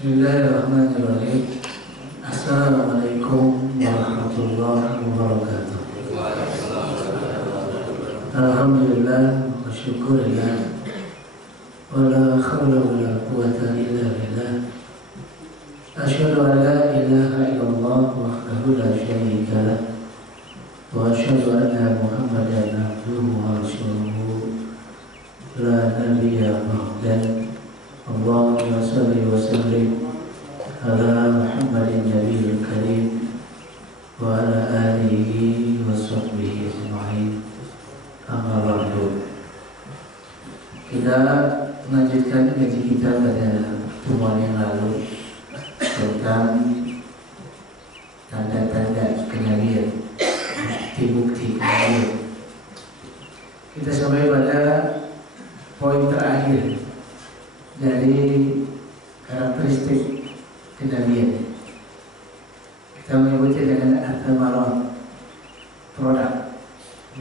Bismillahirrahmanirrahim. Assalamualaikum warahmatullahi wabarakatuh. Alhamdulillah wa syukurillah wa la hawla wa la quwwata illa billah. Asyhadu an la ilaha illallah wahdahu la syarika lah wa asyhadu anna Muhammadan abduhu wa rasuluhu la nabiyya ba'dahu. Allahumma salli wa sallim ala Muhammadin nabiyil karim wa ala alihi wa sahbihi ajma'in. Amma ba'du. Kita melanjutkan ngaji kita pada pertemuan yang lalu tentang tanda-tanda kenabian, bukti-bukti kenabian. Kita sampai pada poin terakhir dari karakteristik kenabian. Kita menyebutnya dengan athamarat, produk,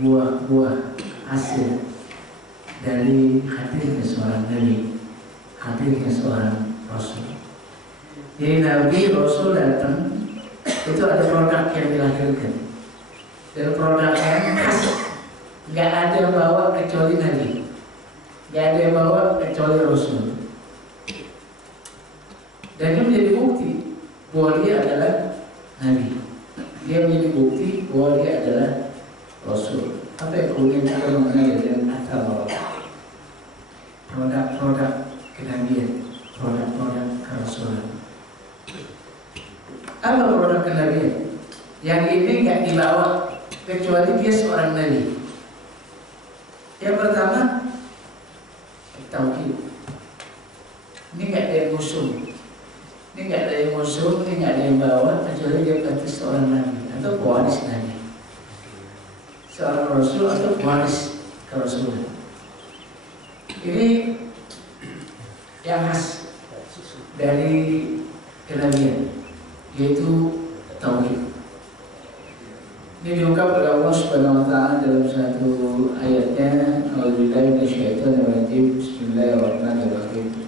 buah-buah hasil dari hadirnya seorang nabi, hadirnya seorang rasul. Jadi nabi rasul datang itu ada produk yang dilahirkan, dan produk yang khas, nggak ada yang bawa kecuali nabi, nggak ada yang bawa kecuali rasul. Dan dia menjadi bukti bahwa dia adalah nabi. Dia menjadi bukti bahwa dia adalah rasul. Apa yang kemudian kita mengenal dengan athamarat, produk-produk kenabian, produk-produk kerasulan. Apa produk kenabian? Yang ini nggak dibawa kecuali dia seorang nabi. Yang pertama, tauhid. Ini nggak ada yang musuh. Ini nggak ada yang musuh, ini nggak ada yang bawa kecuali dia berarti seorang nabi atau pewaris nabi, seorang rasul atau pewaris kerasulan. Ini yang khas dari kenabian, yaitu tauhid. Ini diungkap oleh Allah Subhanahu wa Ta'ala dalam satu ayatnya, A'udzubillahi minasyaitonir rajim. Bismillahirrahmanirrahim.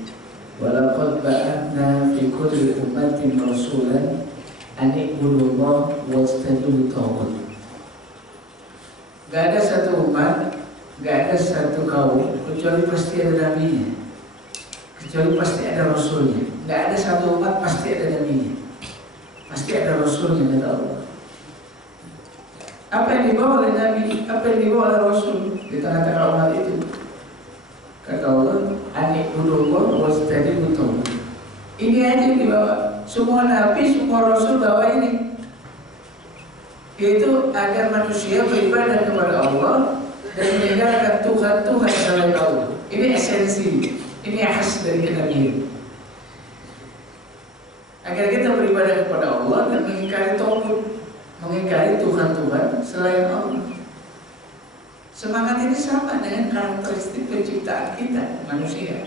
Walaqad ba'athna fi kulli ummatin rasulan an i'budullaha wastanibu taghut. Gak ada satu umat, gak ada satu kaum kecuali pasti ada nabinya, kecuali pasti ada rasulnya. Gak ada satu umat pasti ada nabinya, pasti ada rasulnya, kata Allah. Apa yang dibawa oleh nabi, apa yang dibawa oleh rasul di tengah-tengah umat itu? Kata Allah, ani'budullah wastanibu taghut. Ini aja yang dibawa. Semua nabi, semua rasul bawa ini, yaitu agar manusia beribadah kepada Allah dan meninggalkan Tuhan-Tuhan selain Allah. Ini esensi, ini khas dari kenabian. Agar kita beribadah kepada Allah dan mengingkari taghut, mengingkari Tuhan-Tuhan selain Allah. Semangat ini sama dengan karakteristik penciptaan kita, manusia.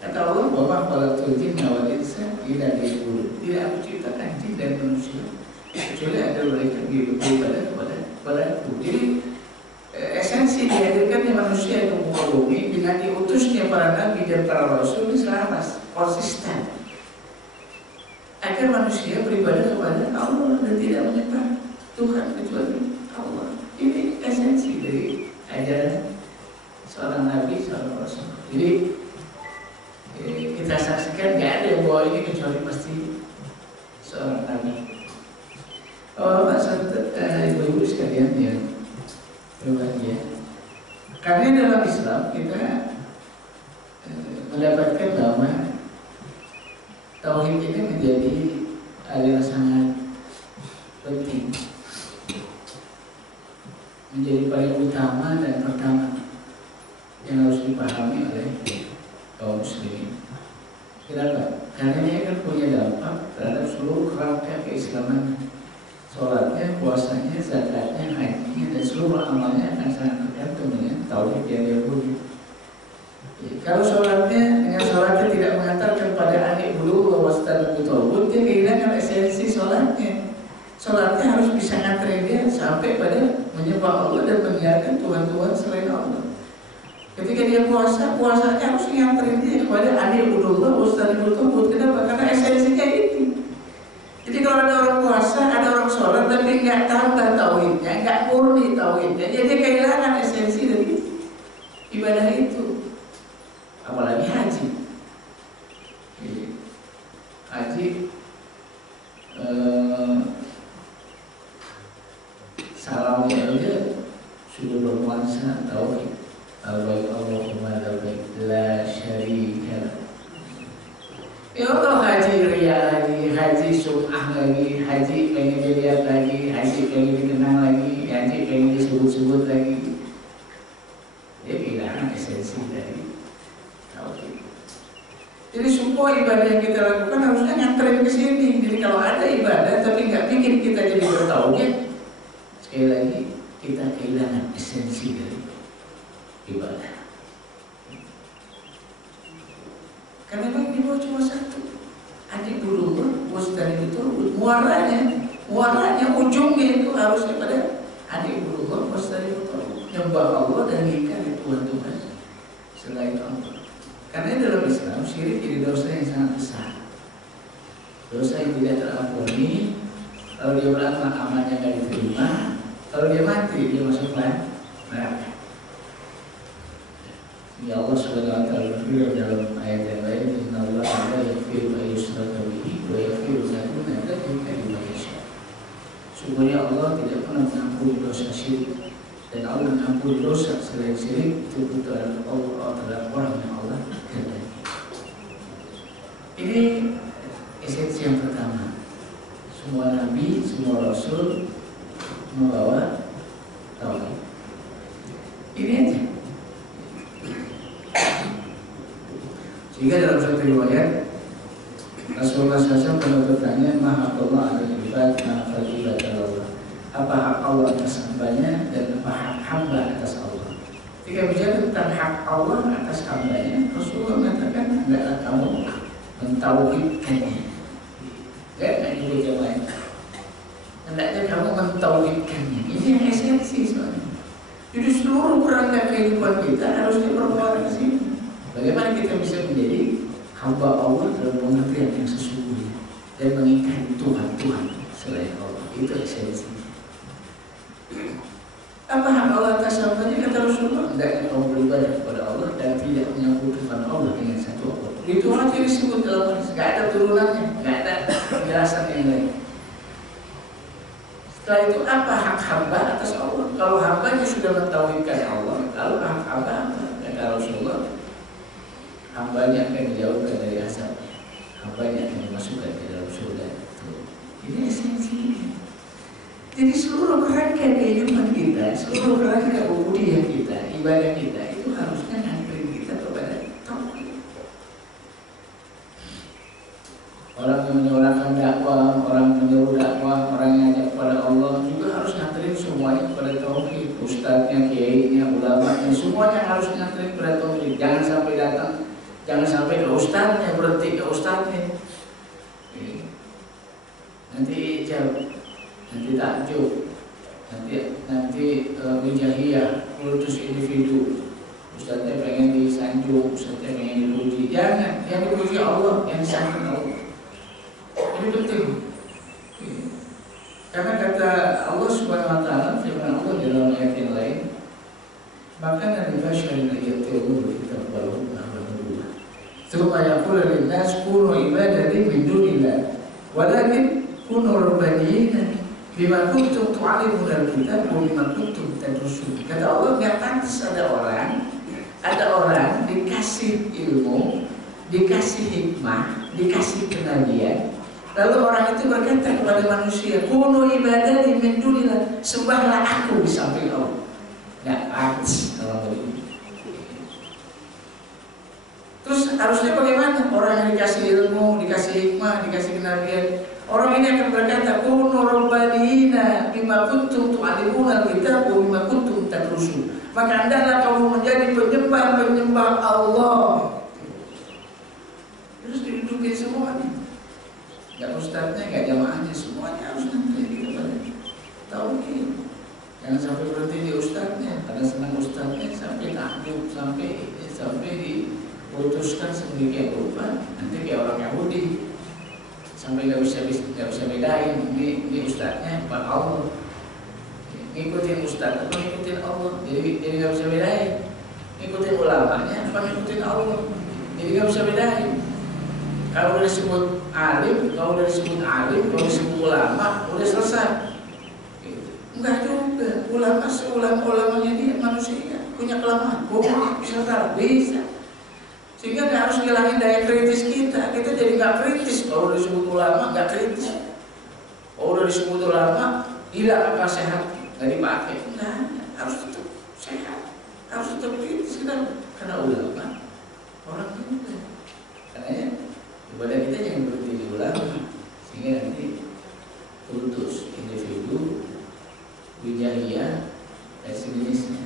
Kata Allah, wa ma khalaqtul jinna wal insa illa liya'budun. Tidak aku ciptakan jin dan manusia kecuali ada mereka beribadah kepada aku. Jadi esensi dihadirkannya manusia ke muka bumi dengan diutusnya para nabi dan para rasul ini selaras, konsisten, agar manusia beribadah kepada Allah dan tidak menyembah Tuhan kecuali Allah. Ini esensi dari ajaran seorang nabi, seorang rasul. Jadi kita saksikan nggak ada yang bawa ini kecuali pasti seorang nabi. Ibu-ibu sekalian yang berbahagia, karena dalam Islam kita mendapatkan bahwa tauhid ini menjadi hal yang sangat penting, menjadi paling utama dan pertama yang harus dipahami oleh kaum muslimin. Kenapa? Karena ini akan punya dampak terhadap seluruh kerangka keislaman. Sholatnya, puasanya, zakatnya, hajinya, dan seluruh amalnya akan sangat tergantung dengan tauhid yang dia punya. Kalau sholatnya dengan sholatnya tidak mengantarkan pada ani'budu wa wastanibu taghut, dia kehilangan esensi sholatnya. Sholatnya harus bisa nganterin dia sampai pada menyembah Allah dan meninggalkan Tuhan-Tuhan selain Allah. Ketika dia puasa, puasanya harus nganterin dia kepada anilullah wastanibut tauhid. Kenapa? Karena esensinya itu. Jadi kalau ada orang puasa, ada orang sholat, tapi nggak tambah tauhidnya, nggak murni tauhidnya, jadi kehilangan esensi dari ibadah itu. Apalagi haji. Haji salamnya aja sudah bernuansa tauhid. Allahumma labbaik la syarika. Ya Allah, haji ria lagi, haji sum'ah lagi, haji pengen dilihat lagi, haji pengen dikenang lagi, haji pengen disebut-sebut lagi. Dia kehilangan esensi dari tauhid. Jadi semua ibadah yang kita lakukan harusnya nganterin ke sini. Jadi kalau ada ibadah tapi nggak bikin kita jadi bertauhid, sekali lagi kita kehilangan esensi dari ibadah. Karena memang di bawah cuma satu, adik bulur, wastanibut tauhid. Muaranya ujungnya itu harusnya pada adik bulur, wastanibut tauhid. Nyembah Allah dan ingkari Tuhan selain Allah. Karena dalam Islam syirik jadi dosa yang sangat besar, dosa yang tidak terampuni. Kalau dia beramal amalnya nggak diterima, kalau dia mati dia masuk neraka. Ya Allah Subhanahu wa taala berfirman dalam ayat yang lain, "Innallaha la yaghfiru an yushraka bihi wa yaghfiru ma duna dzalika liman yasha." Sungguhnya Allah tidak pernah mengampuni dosa syirik, dan Allah mengampuni dosa selain syirik itu terhadap Allah terhadap orang yang Allah kehendaki. Ini esensi yang pertama. Semua nabi, semua rasul membawa tauhid. Ini aja. Sehingga dalam satu riwayat Rasulullah SAW pernah bertanya, "Ma haqqullah 'alal 'ibad, ma haqqul 'ibad 'ala Allah?" Apa hak Allah atas hambanya dan apa hak hamba atas Allah? Ketika bicara tentang hak Allah atas hambanya, Rasulullah mengatakan, "Hendaklah kamu mentauhidkannya." Jangan juga jamaah. Hendaknya kamu mentauhidkannya. Ini yang esensi soalnya. Jadi seluruh kerangka kehidupan kita harusnya bermuara ke sini. Bagaimana kita bisa menjadi hamba Allah dalam pengertian yang sesungguhnya dan mengingkari Tuhan selain Allah. Itu esensi. Apa hak Allah atas hambanya? Kata Rasulullah, hendaknya kamu beribadah kepada Allah dan tidak menyekutukan Allah dengan satu Allah. Itu aja disebut dalam hadis. Gak ada turunannya, gak ada penjelasan yang lain. Setelah itu apa hak hamba atas Allah? Kalau hambanya sudah mentauhidkan Allah, lalu hak hamba apa? Kata Rasulullah, hambanya akan dijauhkan dari azab, hambanya akan dimasukkan ke dalam surga. Ini esensinya. Jadi seluruh kerangka kehidupan kita, seluruh kerangka ubudiyah kita, ibadah kita itu harusnya nganterin kita kepada tauhid. Orang yang menyuarakan dakwah, orang yang menyuruh dakwah, orang yang ngajak kepada Allah juga harus nganterin semuanya kepada tauhid. Ustadznya, kiainya, ulamanya, semuanya harus nganterin kepada tauhid. Jangan sampai datang, jangan sampai ke ustadznya, berhenti ke ustadznya. Nanti jauh, nanti takjub, nanti wijahiyah, kultus individu. Ustadznya pengen disanjung, ustadznya pengen dipuji. Jangan, yang dipuji Allah, yang disanjung Allah. Ini penting. Karena kata Allah Subhanahu wa taala, firman Allah dalam ayat yang lain, "Maka nabi basyarin ayatiullah kitab balhum ahmadullah. Tsumma yaqulu lin-nas kunu ibadati min dunillah, walakin kunu rabbaniyina bima kuntum tu'allimuna al-kitab wa bima kuntum tadrusun." Kata Allah, enggak pantas ada orang dikasih ilmu, dikasih hikmah, dikasih kenabian, lalu orang itu berkata kepada manusia, "Kunu ibadati min dunillah, sembahlah aku di samping Allah." Enggak pantas kalau begitu. Terus harusnya bagaimana? Orang yang dikasih ilmu, dikasih hikmah, dikasih kenabian, orang ini akan berkata, "Kunu rabbaniyina bima kuntum tu'allimuna al-kitab wa bima kuntum tadrusun." Maka hendaklah kamu menjadi penyembah Allah. Terus didudukin semuanya. Gak ustadznya, gak jamaahnya, semuanya harus nanti kepada tauhid. Jangan sampai berhenti di ustadznya, karena senang ustadznya, sampai takjub, sampai putuskan sedemikian rupa, nanti kayak orang Yahudi sampai nggak bisa bedain ini ustadznya bukan Allah, ngikutin ustadz apa ngikutin Allah, jadi nggak bisa bedain, ngikutin ulamanya apa ngikutin Allah, jadi nggak bisa bedain. Kalau udah disebut alim, kalau udah disebut ulama, udah selesai. Enggak juga, ulamanya dia manusia, punya kelemahan, bisa salah, bisa. Sehingga nggak harus ngilangin daya kritis kita jadi nggak kritis. Kalau udah disebut ulama nggak kritis, kalau udah disebut ulama hilang akal sehat, nggak dipakai. Nah, harus tetap sehat, harus tetap kritis karena ulama orang juga. Karena ibadah kita jangan berhenti di ulama, sehingga nanti putus individu wijaya dan sejenisnya.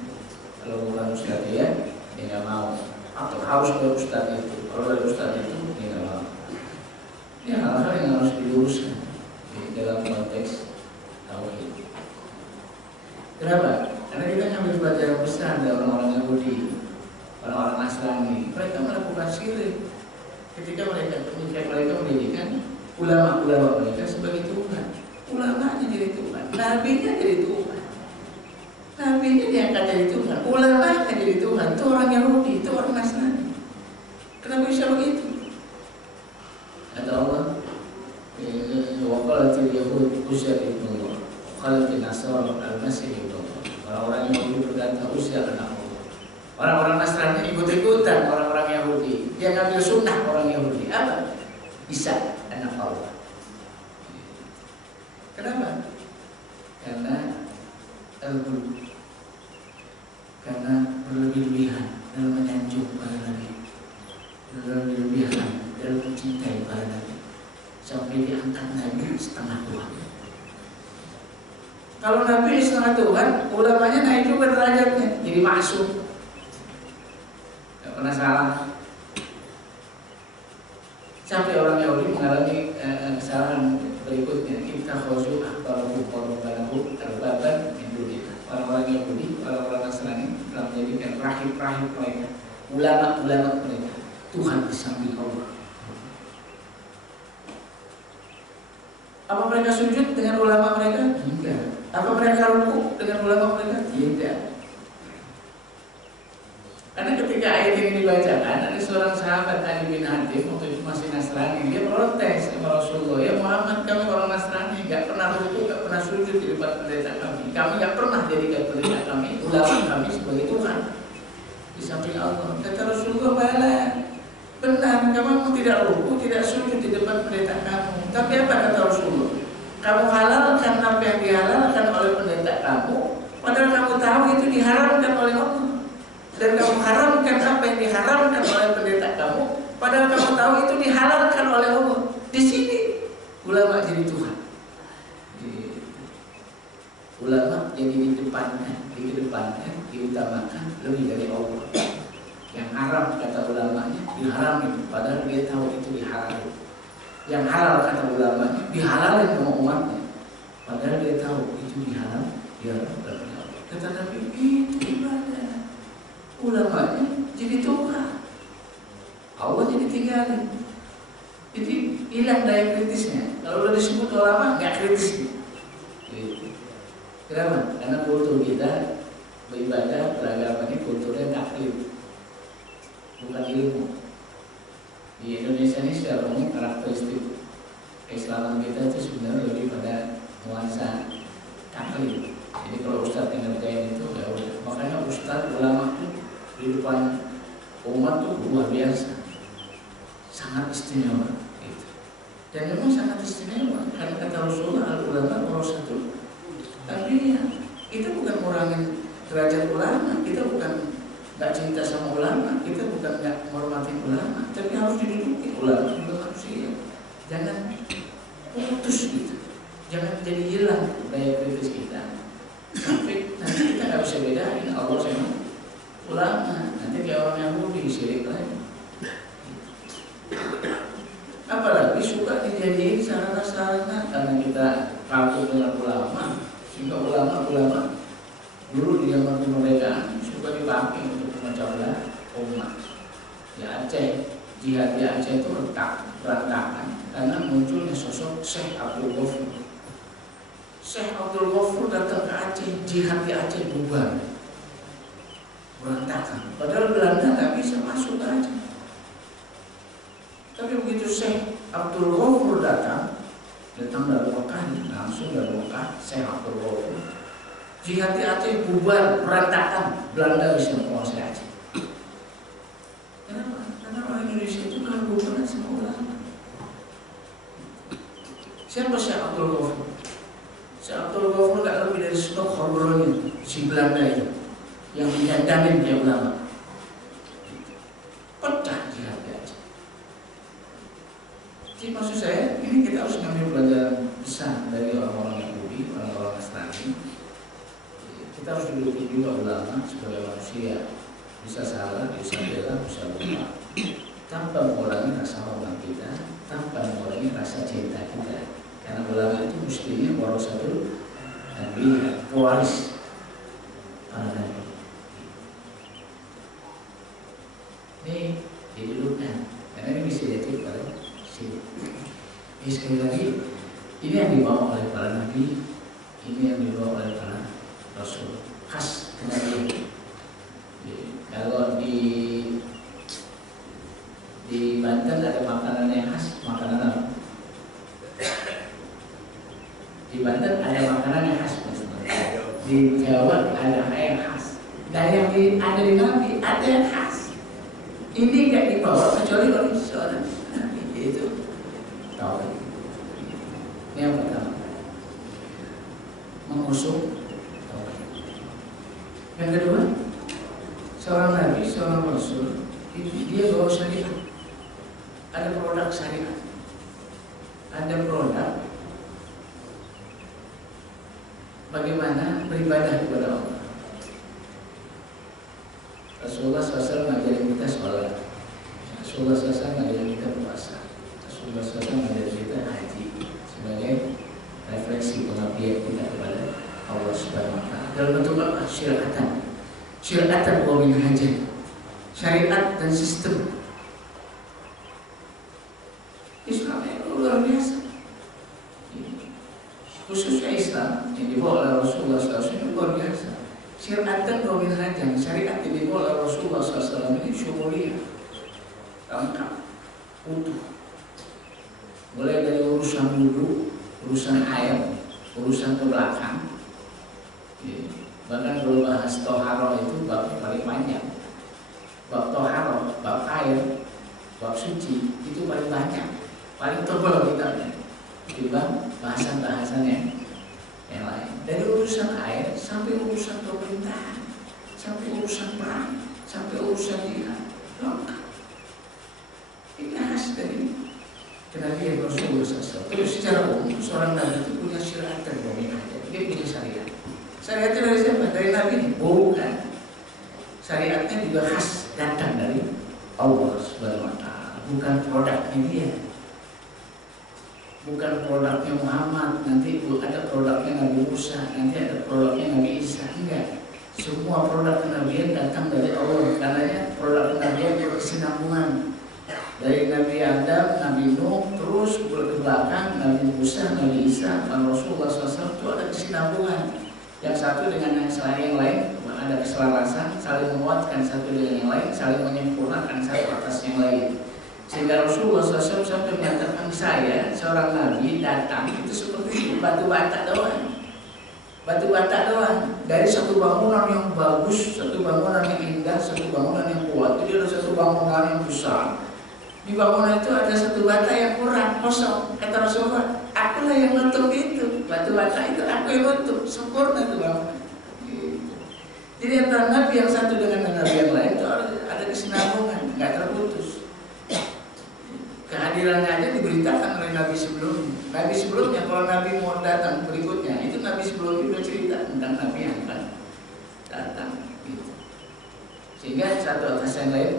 Kalau bukan ustadz dia nggak mau, atau harus ke ustadz itu. Kalau dari ustadz itu dia nggak mau. Ini hal-hal yang harus diluruskan dalam konteks tauhid. Kenapa? Karena kita ngambil pelajaran besar dari orang-orang Yahudi, orang-orang Nasrani. Mereka melakukan syirik ketika mereka menjadikan ulama-ulama mereka sebagai Tuhan. Ulamanya jadi Tuhan, nabinya jadi Tuhan, nabinya diangkat jadi Tuhan, ulamanya jadi Tuhan. Itu orang Yahudi, itu orang Nasrani. Kenapa bisa begitu? Kata Allah, waqalatil Yahud Uzair ibn Allah, waqalatil Nasara al-Masih ibn Allah. Orang-orang Yahudi berkata Uzair anak Allah. Orang-orang Nasrani ikut-ikutan orang-orang Yahudi. Dia ngambil sunnah orang Yahudi. Apa? Isa anak Allah. Kenapa? Karena berlebih-lebihan dalam menyanjung para nabi, berlebih-lebihan dalam mencintai para nabi, sampai diangkat nabi setengah Tuhan. Kalau nabi setengah Tuhan, ulamanya naik juga derajatnya, jadi maksum, nggak pernah salah. Sampai orang Yahudi mengalami kesalahan berikutnya, kita khusyuk akbaruhum korbanahum terbaban Indonesia. Orang-orang Yahudi, orang-orang Nasrani telah menjadikan rahib-rahib mereka, ulama-ulama mereka Tuhan di samping Allah. Apa mereka sujud dengan ulama mereka? Tidak. Apa mereka rukuk dengan ulama mereka? Tidak. Karena ketika ayat ini dibacakan, ada seorang sahabat Adi bin Hatim, waktu itu masih Nasrani, dia protes sama Rasulullah, ya Muhammad, kami orang Nasrani, gak pernah rukuk, gak pernah sujud di depan pendeta kami gak pernah jadikan pendeta kami, ulama kami sebagai Tuhan di samping Allah. Kata Rasulullah, bala, benar, kamu tidak rukuk, tidak sujud di depan pendeta kamu. Tapi apa kata Rasulullah? Kamu halalkan apa yang dihalalkan oleh pendeta kamu, padahal kamu tahu itu diharamkan oleh Allah. Dan kamu haramkan apa yang diharamkan oleh pendeta kamu, padahal kamu tahu itu dihalalkan oleh Allah. Di sini ulama jadi Tuhan. Ulama jadi dikedepankan, diutamakan lebih dari Allah. Yang haram kata ulamanya diharamkan, padahal dia tahu itu dihalalkan. Yang halal kata ulamanya dihalalkan sama umatnya, padahal dia tahu itu diharam. Kata Nabi, itu ibadah. Ulamanya jadi Tuhan, Allah jadi tinggalin. Jadi hilang daya kritisnya. Kalau udah disebut ulama nggak kritis gitu. Kenapa? Karena kultur kita beribadah beragama ini kulturnya taklid, bukan ilmu. Di Indonesia ini secara umum karakteristik keislaman kita itu sebenarnya lebih pada nuansa taklid. Jadi kalau ustadz yang ngerjain itu ya udah. Makanya ustadz ulama itu di depan umat tuh luar biasa, sangat istimewa gitu. Dan memang sangat istimewa karena kata Rasulullah, al ulama warasatul anbiya. Kita bukan ngurangin derajat ulama, kita bukan nggak cinta sama ulama, kita bukan nggak menghormati ulama, tapi harus diduduki. Ulama juga manusia, jangan putus gitu, jangan jadi hilang daya kritis kita sampai nanti kita nggak bisa bedain Allah sama ulama. Nanti kayak orang Yahudi syirik lagi. Apalagi suka dijadiin sarana-sarana karena kita kaku dengan ulama, sehingga ulama-ulama dulu di zaman kemerdekaan suka dipakai untuk memecah belah umat. di Aceh, jihad di Aceh itu retak, berantakan karena munculnya sosok Syekh Abdul Ghafur. Syekh Abdul Ghafur datang ke Aceh, jihad di Aceh bubar, berantakan. Padahal Belanda nggak bisa masuk ke Aceh. Tapi begitu Syekh Abdul Ghafur datang dari Mekah, langsung dari Mekah, Syekh Abdul Ghafur, jihad di Aceh bubar, berantakan, Belanda bisa menguasai Aceh. Kenapa? Karena orang Indonesia itu kagum banget sama ulama. Siapa Syekh Abdul Ghafur? Syekh Abdul Ghafur gak lebih dari stok hormonnya si Belanda itu yang menyandamin dia ulama. Pecah jihad di Aceh. Jadi maksud saya, ini kita harus ngambil pelajaran besar dari orang-orang Yahudi, orang-orang Nasrani. Kita harus duduk juga ulama sebagai manusia, bisa salah, bisa bela, bisa lupa, tanpa mengurangi rasa hormat kita, tanpa mengurangi rasa cinta kita. Karena ulama itu mestinya warasatul anbiya, pewaris para nabi. Ini didudukkan, karena ini bisa jadi pada sini. Ini sekali lagi, ini yang dibawa oleh para nabi, ini yang dibawa oleh para rasul, khas kenabian. Kalau di Banten ada makanan yang khas, makanan apa? Di Banten ada makanan yang khas, di Jawa ada yang khas, dan yang ada di Nabi ada yang khas. Ini nggak dibawa kecuali oleh seorang Nabi, yaitu tauhid. Ini yang pertama, mengusung tauhid. Yang kedua, seorang Nabi, seorang Rasul, dia bawa syariat. Ada produk syariat, ada produk bagaimana beribadah kepada Allah. Rasulullah SAW mengajarin kita sholat, Rasulullah SAW mengajarin kita puasa, Rasulullah SAW mengajarin kita haji sebagai refleksi pengabdian kita kepada Allah Subhanahu Wa Taala. Dalam bentuk apa? Syariatan wa minhajan, syariat dan sistem. Islam itu luar biasa. Khususnya Islam yang dibawa oleh Rasulullah SAW itu luar biasa. Syariatan wa minhajan, syariat yang dibawa oleh Rasulullah SAW ini syumuliyah, lengkap, utuh. Mulai dari urusan wudu, urusan air, urusan ke belakang. Bahkan kalau bahas toharoh itu bab paling panjang. Bab toharoh, bab air, bab suci itu paling banyak, paling tebal kitabnya dibanding bahasan-bahasan yang lain. Dari urusan air sampai urusan pemerintahan, sampai urusan perang, sampai urusan jihad, lengkap. Ini khas dari kenabian Rasulullah SAW. Terus secara umum seorang nabi itu punya syariat terbaik, dia punya syariat. Syariatnya dari siapa? Dari Nabi? Bukan. Syariatnya juga khas datang dari Allah Subhanahu Wa Taala. Bukan produknya dia, bukan produknya Muhammad. Nanti ada produknya Nabi Musa, nanti ada produknya Nabi Isa. Enggak. Semua produk kenabian datang dari Allah. Karenanya produk kenabian berkesinambungan dari Nabi Adam, Nabi Nuh, terus ke belakang Nabi Musa, Nabi Isa, dan Rasulullah SAW itu ada kesinambungan. Yang satu dengan yang lain ada keselarasan, saling menguatkan satu dengan yang lain, saling menyempurnakan satu atas yang lain. Sehingga Rasulullah SAW sampai menyatakan, saya seorang nabi datang itu seperti batu bata doang. Batu bata doang. Dari satu bangunan yang bagus, satu bangunan yang indah, satu bangunan yang kuat, jadi ada satu bangunan yang besar. Di bangunan itu ada satu bata yang kurang, kosong. Kata Rasulullah, akulah yang nutup itu. Batu bata itu aku yang nutup, sempurna itu bangunan. Jadi antara nabi yang satu dengan nabi yang lain itu ada kesinambungan, nggak terputus. Kehadirannya aja diberitakan oleh nabi sebelumnya. Nabi sebelumnya, kalau nabi mau datang berikutnya, itu nabi sebelumnya udah cerita tentang nabi yang akan datang. Gitu. Sehingga satu atas yang lain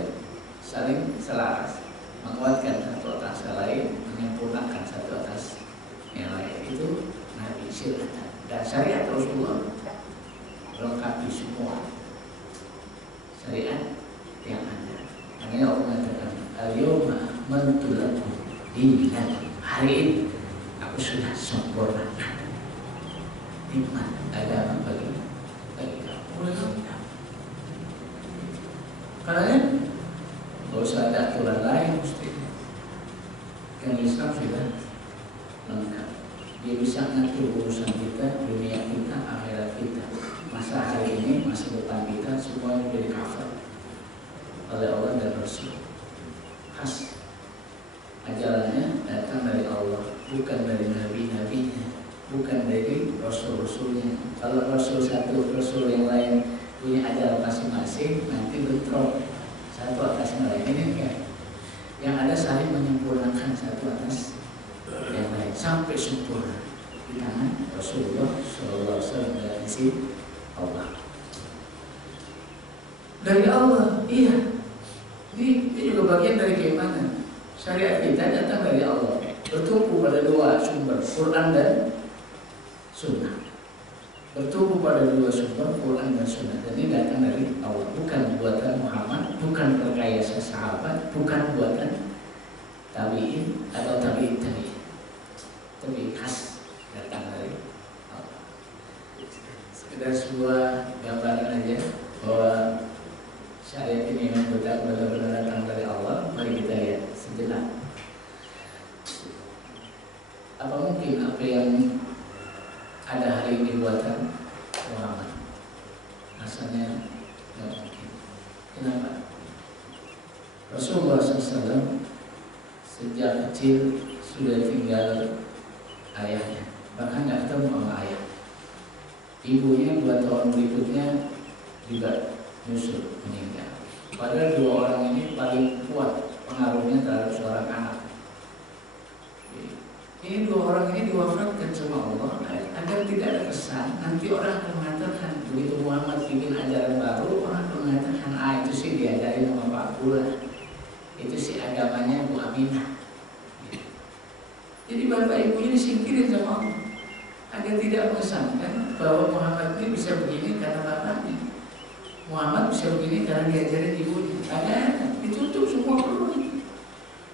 saling selaras, menguatkan satu atas yang lain, menyempurnakan satu atas yang lain. Itu nabi syariat dan syariat Rasulullah melengkapi semua syariat yang ada. Makanya Allah akmaltu lakum dinakum. Hari ini aku sudah sempurnakan nikmat agama bagi kamu. Karena nggak usah ada aturan lain mesti. Yang Islam sudah lengkap. Dia bisa ngatur urusan kita, dunia kita, akhirat kita, masa hari ini, masa depan kita, semuanya jadi cover oleh Allah dan Rasul. Khas ajarannya datang dari Allah, bukan dari nabi-nabinya, bukan dari rasul-rasulnya. Kalau rasul satu, rasul yang lain punya ajaran masing-masing, nanti bentrok satu atas yang lain. Ini enggak. Yang ada saling menyempurnakan satu atas yang lain sampai sempurna di tangan Rasulullah SAW dan isi Allah. Dari Allah, iya. Ini juga bagian dari keimanan. Syariat kita datang dari Allah, bertumpu pada dua sumber, Quran dan Sunnah. Bertumpu pada dua sumber, Quran dan Sunnah. Dan ini datang dari Allah, bukan buatan Muhammad, bukan rekayasa sahabat, bukan buatan tabi'in atau tabi'in. Tapi khas datang dari Allah. Sekedar sebuah gambaran aja bahwa syariat ini memang benar-benar datang dari Allah. Mari kita lihat sejenak. Apa mungkin apa yang ada hari ini buatan Muhammad? Rasanya tidak mungkin. Kenapa? Rasulullah SAW sejak kecil sudah tinggal ayahnya, bahkan nggak ketemu sama ayah. Ibunya 2 tahun berikutnya juga nyusul meninggal. Padahal dua orang ini paling kuat pengaruhnya terhadap seorang anak. Ini dua orang ini diwafatkan sama Allah agar tidak ada kesan. Nanti orang akan mengatakan begitu Muhammad bikin ajaran baru, orang akan mengatakan itu sih diajarin sama Pak Abdullah, itu sih agamanya Bu Aminah. Jadi bapak ibunya disingkirin sama Allah agar tidak mengesankan bahwa Muhammad ini bisa begini karena bapaknya, Muhammad bisa begini karena diajarin ibunya. Ada ditutup semua peluang.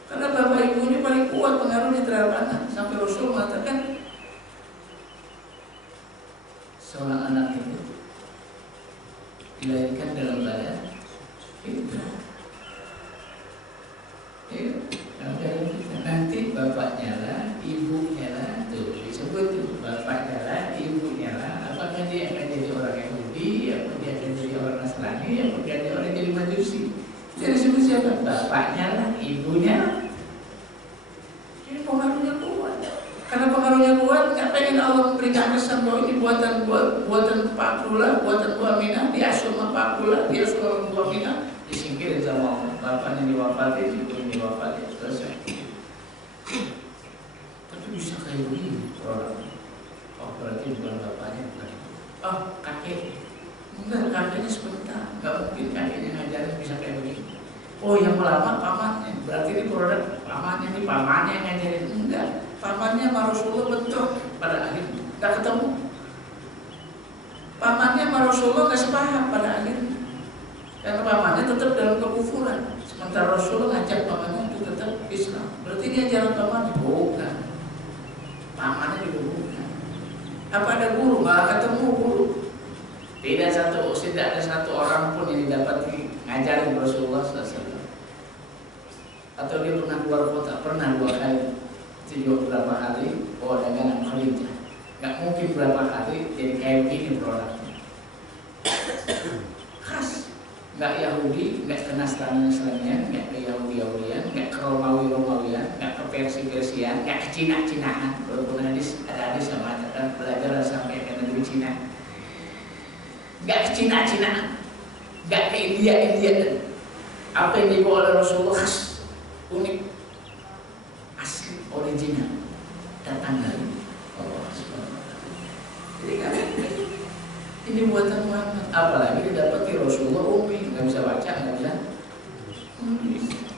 Karena bapak ibunya paling kuat pengaruhnya terhadap anak. Sampai Rasul mengatakan seorang anak itu dilahirkan dalam badan fitrah. Nanti bapaknya lah, ibunya lah, tuh disebut tuh bapaknya lah, ibunya lah. Apakah dia akan jadi orang Yahudi, apa dia akan jadi orang Nasrani, apa dia akan orang jadi Majusi? Dia disebut siapa? Bapaknya lah, ibunya lah. Ini pengaruhnya kuat. Karena pengaruhnya kuat, nggak pengen Allah memberikan kesan bahwa ini buatan Pak Abdullah, buatan Bu Aminah, diasuh sama Pak Abdullah, diasuh sama Bu Aminah, disingkirin sama Allah. Bapaknya diwafatin, ibunya diwafatin, selesai. Tapi bisa kayak begini orang. Oh berarti bukan bapaknya, bukan. Oh kakek, enggak, kakeknya sebentar. Nggak mungkin kakeknya ngajarin bisa kayak begini. Oh yang melamar pamannya, berarti ini produk pamannya, ini pamannya yang ngajarin. Enggak, pamannya sama Rasulullah bentrok pada akhirnya, nggak ketemu. Pamannya sama Rasulullah nggak sepaham pada akhirnya, karena pamannya tetap dalam kekufuran. Sementara Rasulullah ngajak pamannya untuk tetap Islam. Berarti dia ajaran pamannya bukan, pamannya juga bukan. Apa ada guru? Nggak ketemu guru. Tidak ada satu orang pun yang didapati ngajarin Rasulullah SAW. Atau dia pernah keluar kota, pernah 2 kali. Itu juga berapa hari, dagangan Khadijah. Nggak mungkin berapa hari jadi kayak begini produknya. Khas. Nggak Yahudi, nggak ke Nasrani-Nasranian, nggak ke Yahudi-Yahudian, nggak ke Romawi-Romawian, nggak ke Persi-Persian, nggak ke Cina-Cinaan. Walaupun ada hadis sama katakan belajar sampai ke negeri Cina. Nggak ke Cina-Cinaan, nggak ke India-Indian. Apa yang dibawa oleh Rasulullah khas, unik, asli, original, datang dari Allah SWT. Jadi kan ini buatan Muhammad. Apalagi didapati Rasulullah umi, nggak bisa baca, nggak bisa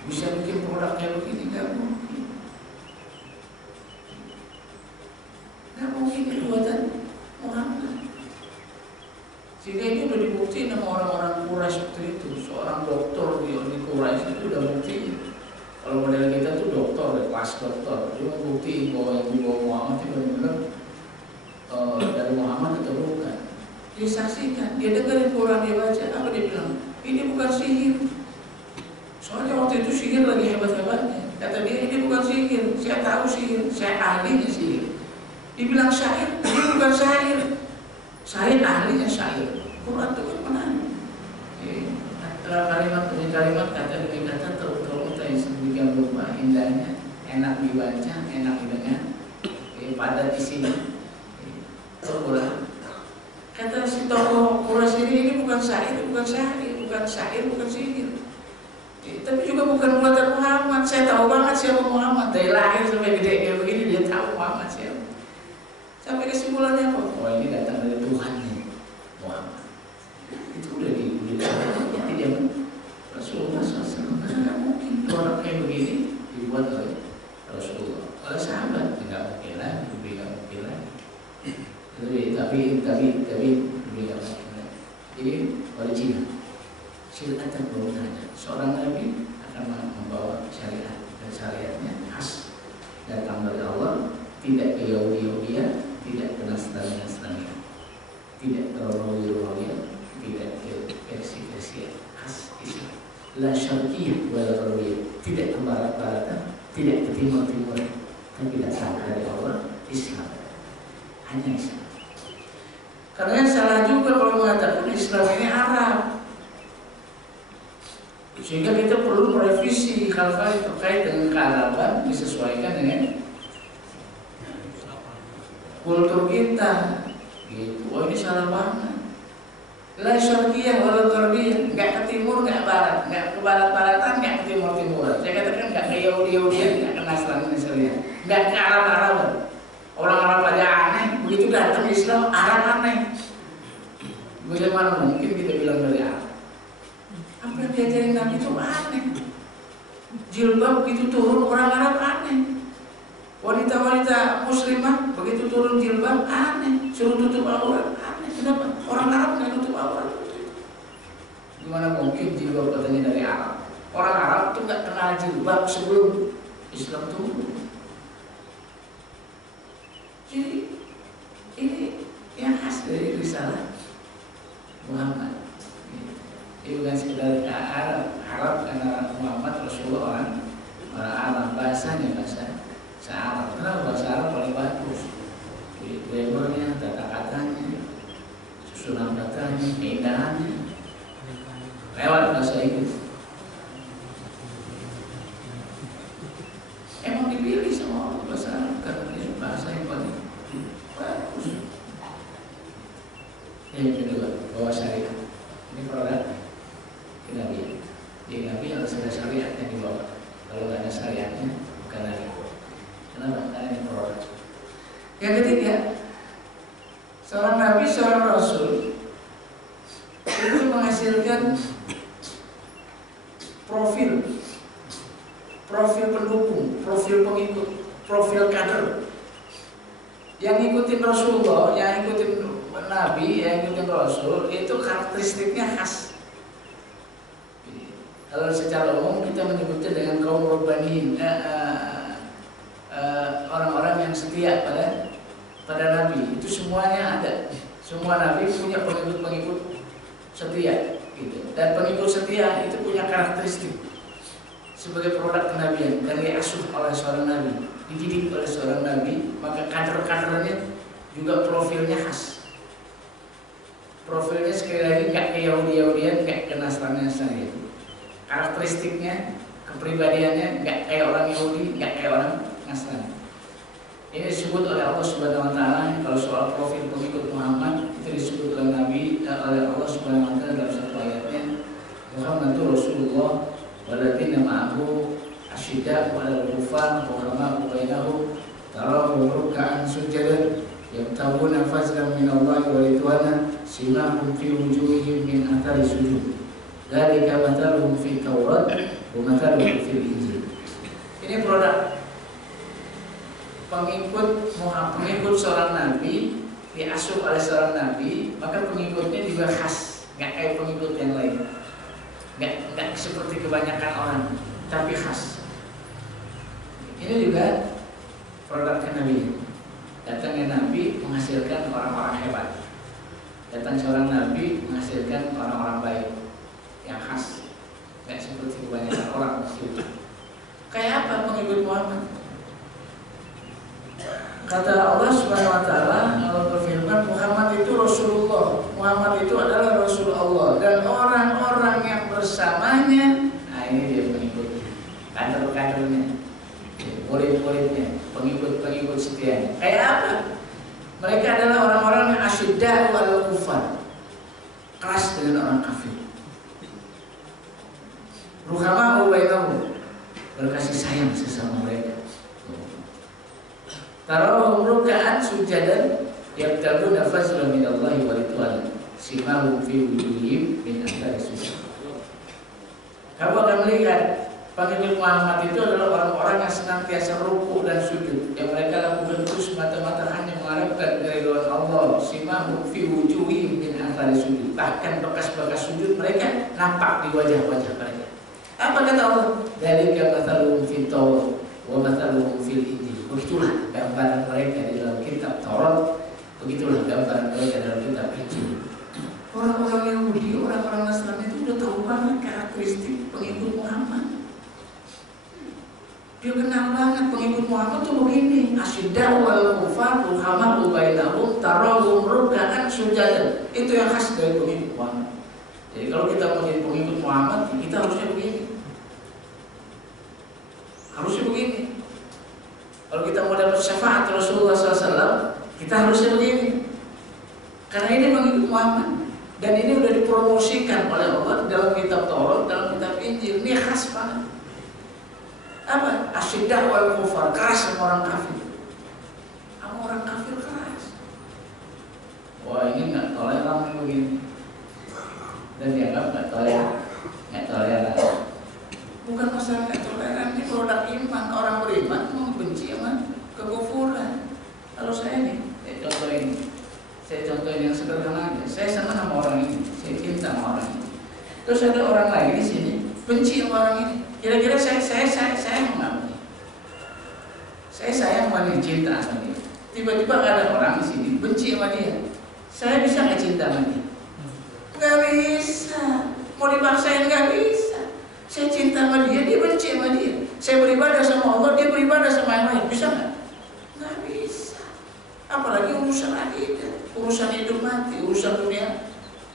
bisa bikin produk kayak begini, nggak mungkin. Nggak mungkin ini buatan Muhammad. Sehingga ini udah dibuktiin sama orang-orang Quraisy seperti itu. Seorang dokter di Quraisy itu udah buktiin. Kalau model kita kelas dokter, dia membuktiin bahwa yang dibawa Muhammad itu benar-benar dari Muhammad atau bukan. Dia saksikan, dia dengerin Quran, dia baca, apa dia bilang? Ini bukan sihir. Soalnya waktu itu sihir lagi hebat-hebatnya. Kata dia, ini bukan sihir, saya tahu sihir, saya ahlinya sihir. Dibilang syair, dia bukan syair. Saya ahlinya syair. Quran itu kan benar. Kalimat demi kalimat, kata demi kata, terutama yang sedemikian rupa, indahnya, enak dibaca, enak didengar, padat isinya. Terpulang. Kata si tokoh Quraisy ini bukan syair, bukan syair, bukan syair, bukan sihir. Tapi juga bukan buatan Muhammad. Saya tahu banget siapa Muhammad. Dari lahir sampai gede kayak begini dia tahu Muhammad siapa. Sampai kesimpulannya apa? Oh, ini datang dari Tuhan nih, Muhammad. Itu udah tidak Rasulullah SAW. Nggak mungkin orang kayak begini dibuat oleh Rasulullah. Oleh sahabat nggak mungkin lagi, nggak mungkin lagi. Tapi nggak mungkin lagi. Ini original. Silahkan bertanya. Seorang Nabi akan membawa syariat dan syariatnya khas datang dari Allah, tidak ke Yahudi-Yahudian, tidak ke Nasrani-Nasrani, tidak ke Romawi-Romawi, tidak ke Persia, khas Islam. La syarqiyah wa la gharbiyah, tidak ke barat-baratan, tidak ke timur-timur, tapi datang dari Allah, Islam. Hanya Islam. Karena salah juga kalau mengatakan Islam ini Arab. Sehingga kita perlu merevisi hal-hal terkait dengan kearaban disesuaikan dengan kultur kita. Gitu. Oh, ini salah banget. La syarqiyah wal gharbiyah, enggak ke timur, enggak barat, enggak ke barat-baratan, enggak ke timur-timuran. Saya katakan enggak ke Yahudi-Yahudian, enggak ke Nasrani-Nasrani, enggak ke Arab-Araban. Orang Arab aja aneh, begitu datang Islam Arab aneh. Bagaimana mungkin kita bilang dari Arab? Apa yang diajarin Nabi itu aneh. Jilbab begitu turun orang Arab aneh. Wanita-wanita muslimah begitu turun jilbab aneh. Suruh tutup aurat aneh. Kenapa? Orang Arab nggak tutup aurat. Gimana mungkin jilbab katanya dari Arab? Orang Arab itu nggak kenal jilbab sebelum Islam turun. Jadi ini yang khas dari risalah Muhammad. Ini bukan sekedar Arab karena Muhammad Rasulullah orang Arab, bahasanya bahasa Arab. Kenapa bahasa Arab paling bagus? Grammarnya, tata katanya, susunan katanya, keindahannya lewat bahasa Inggris. Emang dipilih sama Allah bahasa Arab karena dia bahasa yang paling bagus. Yang kedua, bawa syariat. Ini produk Nabi. Di Nabi harus ada syariat yang dibawa. Kalau nggak ada syariatnya, bukan Nabi. Kenapa? Karena ini produk. Yang ketiga, seorang Nabi, seorang Rasul itu menghasilkan profil pendukung, profil pengikut, profil kader. Yang ngikutin Rasulullah, yang ngikutin Nabi, yang ngikutin Rasul itu karakteristiknya khas. Kalau secara umum kita menyebutnya dengan kaum Rabbaniyin, orang-orang yang setia pada Nabi. Itu semuanya ada. Semua Nabi punya pengikut-pengikut setia, gitu. Dan pengikut setia itu punya karakteristik sebagai produk kenabian. Dan diasuh oleh seorang Nabi, dididik oleh seorang Nabi, maka kader-kadernya juga profilnya khas. Profilnya sekali lagi nggak ke Yahudi-Yahudian, nggak ke Nasrani-Nasrani. Karakteristiknya, kepribadiannya nggak kayak orang Yahudi, nggak kayak orang Nasrani. Ini disebut oleh Allah Subhanahu Wa Taala. Kalau soal profil pengikut Muhammad itu disebut oleh Nabi, oleh Allah Subhanahu Wa Taala dalam satu ayatnya. Muhammad itu Rasulullah, walaupun ma'ahu asyidda wal kufar wa kama bainahum tarahu ruk'an sujadan yabtaguna fazlan min Allah wa ridwana simahum fi wujuhihim min athari sujud. Dari mathaluhum fi Taurat wa mathaluhum fil Injil. Ini produk pengikut seorang Nabi, diasuh oleh seorang Nabi, maka pengikutnya juga khas, nggak kayak pengikut yang lain, nggak seperti kebanyakan orang, tapi khas. Ini juga produk Nabi. Datangnya Nabi menghasilkan orang-orang hebat. Datang seorang Nabi menghasilkan orang-orang baik yang khas, nggak seperti kebanyakan orang. Kayak apa pengikut Muhammad? Kata Allah Subhanahu Wa Taala, Allah berfirman, Muhammad itu Rasulullah. Muhammad itu adalah Rasul Allah dan orang-orang yang bersamanya. Nah ini dia pengikutnya, kader-kadernya, murid-muridnya, pengikut-pengikut setianya. Kayak apa? Mereka adalah orang-orang yang asyidda wal kufar, keras dengan orang kafir. Ruhama bainahum, berkasih sayang sesama mereka. Tarawhum ruk'an sujadan yabtaguna fadlan min Allah wa ridwan simahum fi wujuhihim min athari sujud. Kamu akan melihat pengikut Muhammad itu adalah orang-orang yang senantiasa rukuk dan sujud. Yang mereka lakukan itu semata-mata hanya mengharapkan keridhaan Allah. Simahum fi wujuhihim min athari sujud. Bahkan bekas-bekas sujud mereka nampak di wajah-wajah mereka. Apa kata Allah? Dzalika mathaluhum fit Taurat wa mathaluhum fil Injil. Begitulah gambaran mereka di dalam kitab Taurat, begitulah gambaran mereka dalam kitab Injil. Orang-orang Yahudi, orang-orang Nasrani itu udah tahu banget karakteristik pengikut Muhammad. Dia kenal banget pengikut Muhammad tuh begini, asyidda wal kufar ruhama bainahum tarawhum ruk'an sujadan. Itu yang khas dari pengikut Muhammad. Jadi kalau kita mau jadi pengikut Muhammad, kita harusnya begini. Harusnya begini. Kalau kita mau dapat syafaat Rasulullah SAW, kita harusnya begini. Karena ini pengikut Muhammad. Dan ini sudah dipromosikan oleh Allah dalam kitab Taurat, dalam kitab Injil. Ini khas banget. Apa? Asyiddah wal kufar, keras sama orang kafir. Sama orang kafir keras. Wah ini nggak toleran begini. Dan dianggap nggak toleran. Bukan masalah nggak toleran, ini produk iman. Orang beriman membenci sama kekufuran. Kalau saya nih, saya contohin yang sederhana aja. Saya senang sama orang ini, saya cinta sama orang ini. Terus ada orang lagi di sini benci sama orang ini. Kira-kira saya mengapa? Saya sayang sama dia, cinta sama dia. Tiba-tiba ada orang di sini benci sama dia. Saya bisa nggak cinta sama dia? Nggak bisa. Mau dipaksain nggak bisa. Saya cinta sama dia, dia benci sama dia. Saya beribadah sama Allah, dia beribadah sama yang lain. Bisa nggak? Nggak bisa. Apalagi urusan akidah, urusan hidup mati, urusan dunia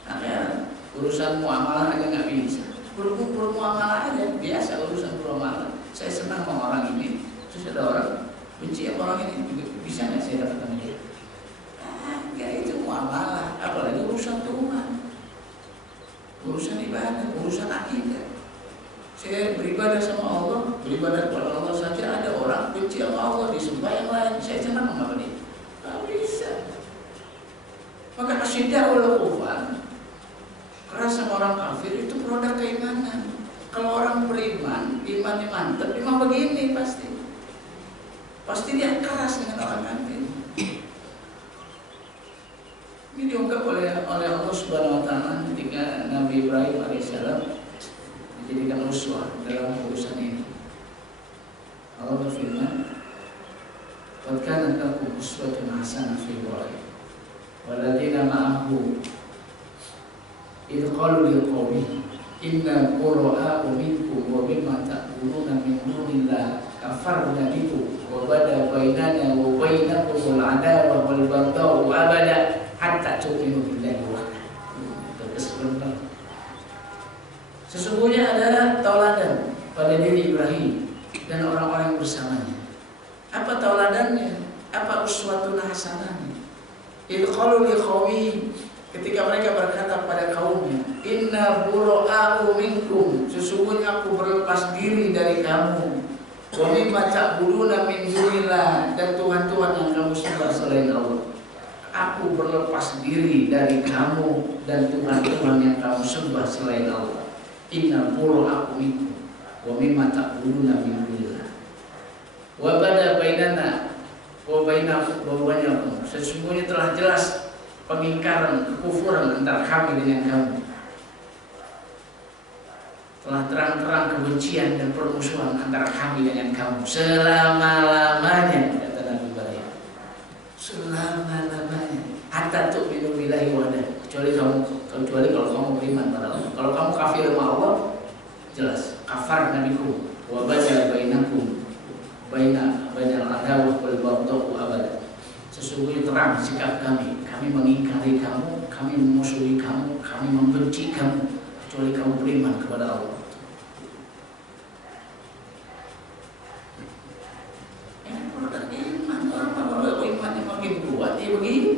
akhirat, urusan muamalah aja nggak bisa. Bermuamalah aja biasa, urusan bermuamalah. Saya senang sama orang ini, terus ada orang benci sama orang ini, bisa nggak saya dapat sama dia? Nggak, itu muamalah. Apalagi urusan Tuhan, urusan ibadah, urusan akidah. Saya beribadah sama Allah, beribadah kepada Allah saja, ada orang benci sama Allah, disembah yang lain, saya senang sama dia. Nggak bisa. Maka asyiddah wal kufar, keras sama orang kafir, itu produk keimanan. Kalau orang beriman, imannya mantap, memang begini pasti. Pasti dia keras dengan orang kafir. Ini diungkap oleh Allah Subhanahu Wa Taala ketika Nabi Ibrahim alaihissalam dijadikan uswah dalam urusan ini. Allah berfirman, "Qad kanat lakum uswatun hasanah fi Ibrahim walladzina ma'ahu idh qalu liqaumihim inna bura'a'u minkum wa mimma ta'buduna min dunillah kafarna bikum wa bada bainana wa bainakumul adawah wal baghdau abada hatta tu'minu billahi wahdahu." Terkesan. Sesungguhnya ada tauladan pada diri Ibrahim dan orang-orang yang bersamanya. Apa tauladannya? Apa uswatun hasanahnya? Idh qalu liqaumihim, ketika mereka berkata pada kaumnya, inna bura'a'u minkum, sesungguhnya aku berlepas diri dari kamu, wa mimma ta'buduna min dunillah, dan Tuhan-Tuhan yang kamu sembah selain Allah. Aku berlepas diri dari kamu dan Tuhan-Tuhan yang kamu sembah selain Allah. Inna bura'a'u minkum wa mimma ta'buduna min dunillah wa bada bainana wa bainakum, sesungguhnya telah jelas pengingkaran, kekufuran antara kami dengan kamu. telah terang-terang kebencian dan permusuhan antara kami dengan kamu selama-lamanya, kata Nabi Ibrahim. Selama-lamanya. Hatta tu'minu billahi wahdah. Kecuali kalau kamu beriman pada Allah. Kalau kamu kafir sama Allah, jelas kafar nabiku wa baja bainakum bainal adawah wal baghdha abada. Sesungguhnya terang sikap kami mengingkari kamu, kami memusuhi kamu, kami membenci kamu, kecuali kamu beriman kepada Allah. Ini produk iman. Orang kalau imannya makin kuat, ya begini.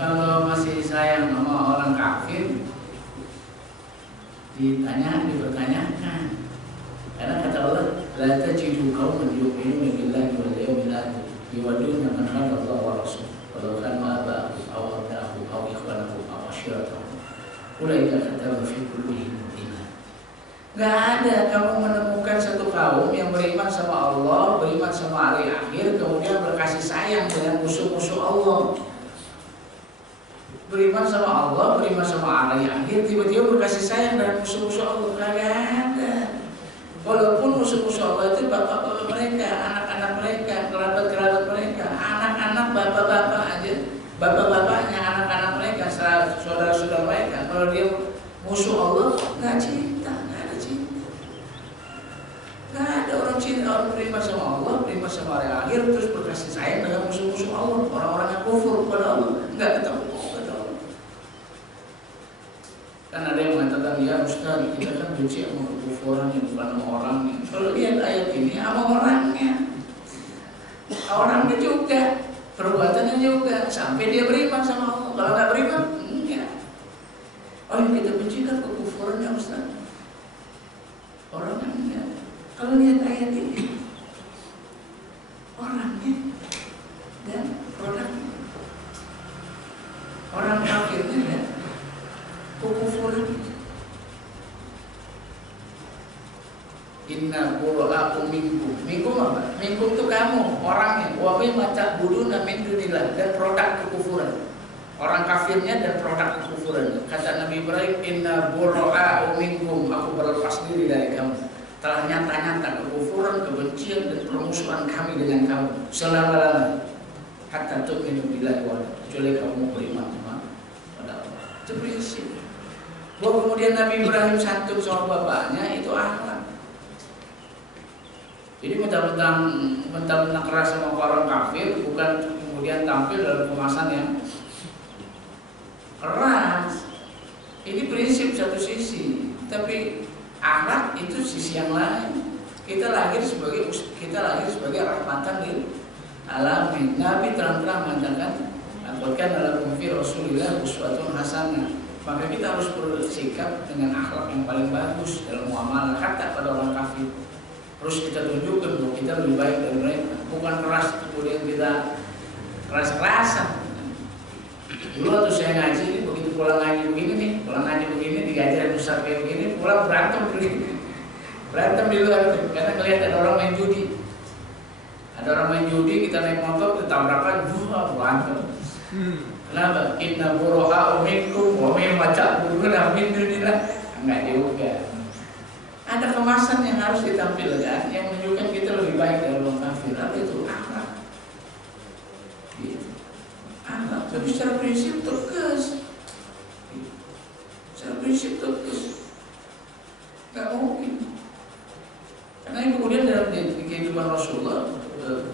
Kalau masih sayang sama orang kafir, dipertanyakan. Karena kata Allah, la tajidu qauman yu'minuna billahi wal yawmil akhir yuwadduna man hadda Allah wa rasulahu walau kanu aba'ahum aw abna'ahum aw ikhwanahum aw ashiratahum ulaika kataba fi qulubihim iman. Gak ada kamu menemukan satu kaum yang beriman sama Allah, beriman sama hari akhir, kemudian berkasih sayang dengan musuh-musuh Allah. Beriman sama Allah, beriman sama hari akhir, tiba-tiba berkasih sayang dengan musuh-musuh Allah. Gak ada. Walaupun musuh-musuh Allah itu bapak-bapak mereka, anak-anak mereka, kerabat-kerabat mereka, anak-anak bapak-bapak aja, bapak-bapaknya, anak-anak mereka, saudara-saudara mereka. Kalau dia musuh Allah, nggak cinta, nggak ada cinta. Nggak ada orang cinta, orang beriman sama Allah, beriman sama hari akhir, terus berkasih sayang dengan musuh-musuh Allah, orang-orang yang kufur kepada Allah, nggak ketemu. Kan ada yang mengatakan, ya Ustaz, kita kan benci sama kekufuran yang bukan sama orangnya. Kalau lihat ayat ini, sama orangnya. Orangnya juga, perbuatannya juga, sampai dia beriman sama Allah. Kalau nggak beriman, enggak. Oh yang kita benci kan kekufurannya Ustaz. Orangnya enggak. Kalau lihat ayat ini, orangnya dan produknya. Orang kafirnya dan kekufuran. Inna bura'akum minkum. Minkum apa? Minkum itu kamu, orangnya. Wa mimma ta'buduna min dunillah, dan produk kekufuran. Orang kafirnya dan produk kekufuran. Kata Nabi Ibrahim, inna bura'akum minkum, aku berlepas diri dari kamu. Telah nyata-nyata kekufuran, kebencian dan permusuhan kami dengan kamu selama-lamanya. Hatta tu'minu billahi wa kecuali kamu beriman pada Allah. Itu prinsip. Bahwa kemudian Nabi Ibrahim santun sama bapaknya itu akhlak. Jadi mentang-mentang keras sama orang kafir, bukan kemudian tampil dalam kemasan yang keras. Ini prinsip satu sisi, tapi akhlak itu sisi yang lain. Kita lahir sebagai rahmatan lil alamin. Nabi terang-terang mengatakan, "Laqad lakum fi Rasulillah uswatun hasanah." Maka kita harus bersikap dengan akhlak yang paling bagus dalam muamalah, kata pada orang kafir. Terus kita tunjukkan bahwa kita lebih baik dari mereka, bukan keras kemudian kita keras-kerasan. Dulu waktu saya ngaji ini, begitu pulang ngaji begini nih, pulang ngaji begini, diajarin besar kayak begini, pulang berantem begini. Berantem di luar tuh, karena kelihatan ada orang main judi. Ada orang main judi, kita naik motor, ditabrakan, berantem. Kenapa? Inna buroha minkum wa mimma ta'buduna min dunillah. Enggak juga. Ada kemasan yang harus ditampilkan yang menunjukkan kita lebih baik dari orang kafir. Apa itu? Akhlak. Akhlak. Tapi secara prinsip tegas. Secara prinsip tegas. Enggak mungkin. Karena yang kemudian dalam kehidupan Rasulullah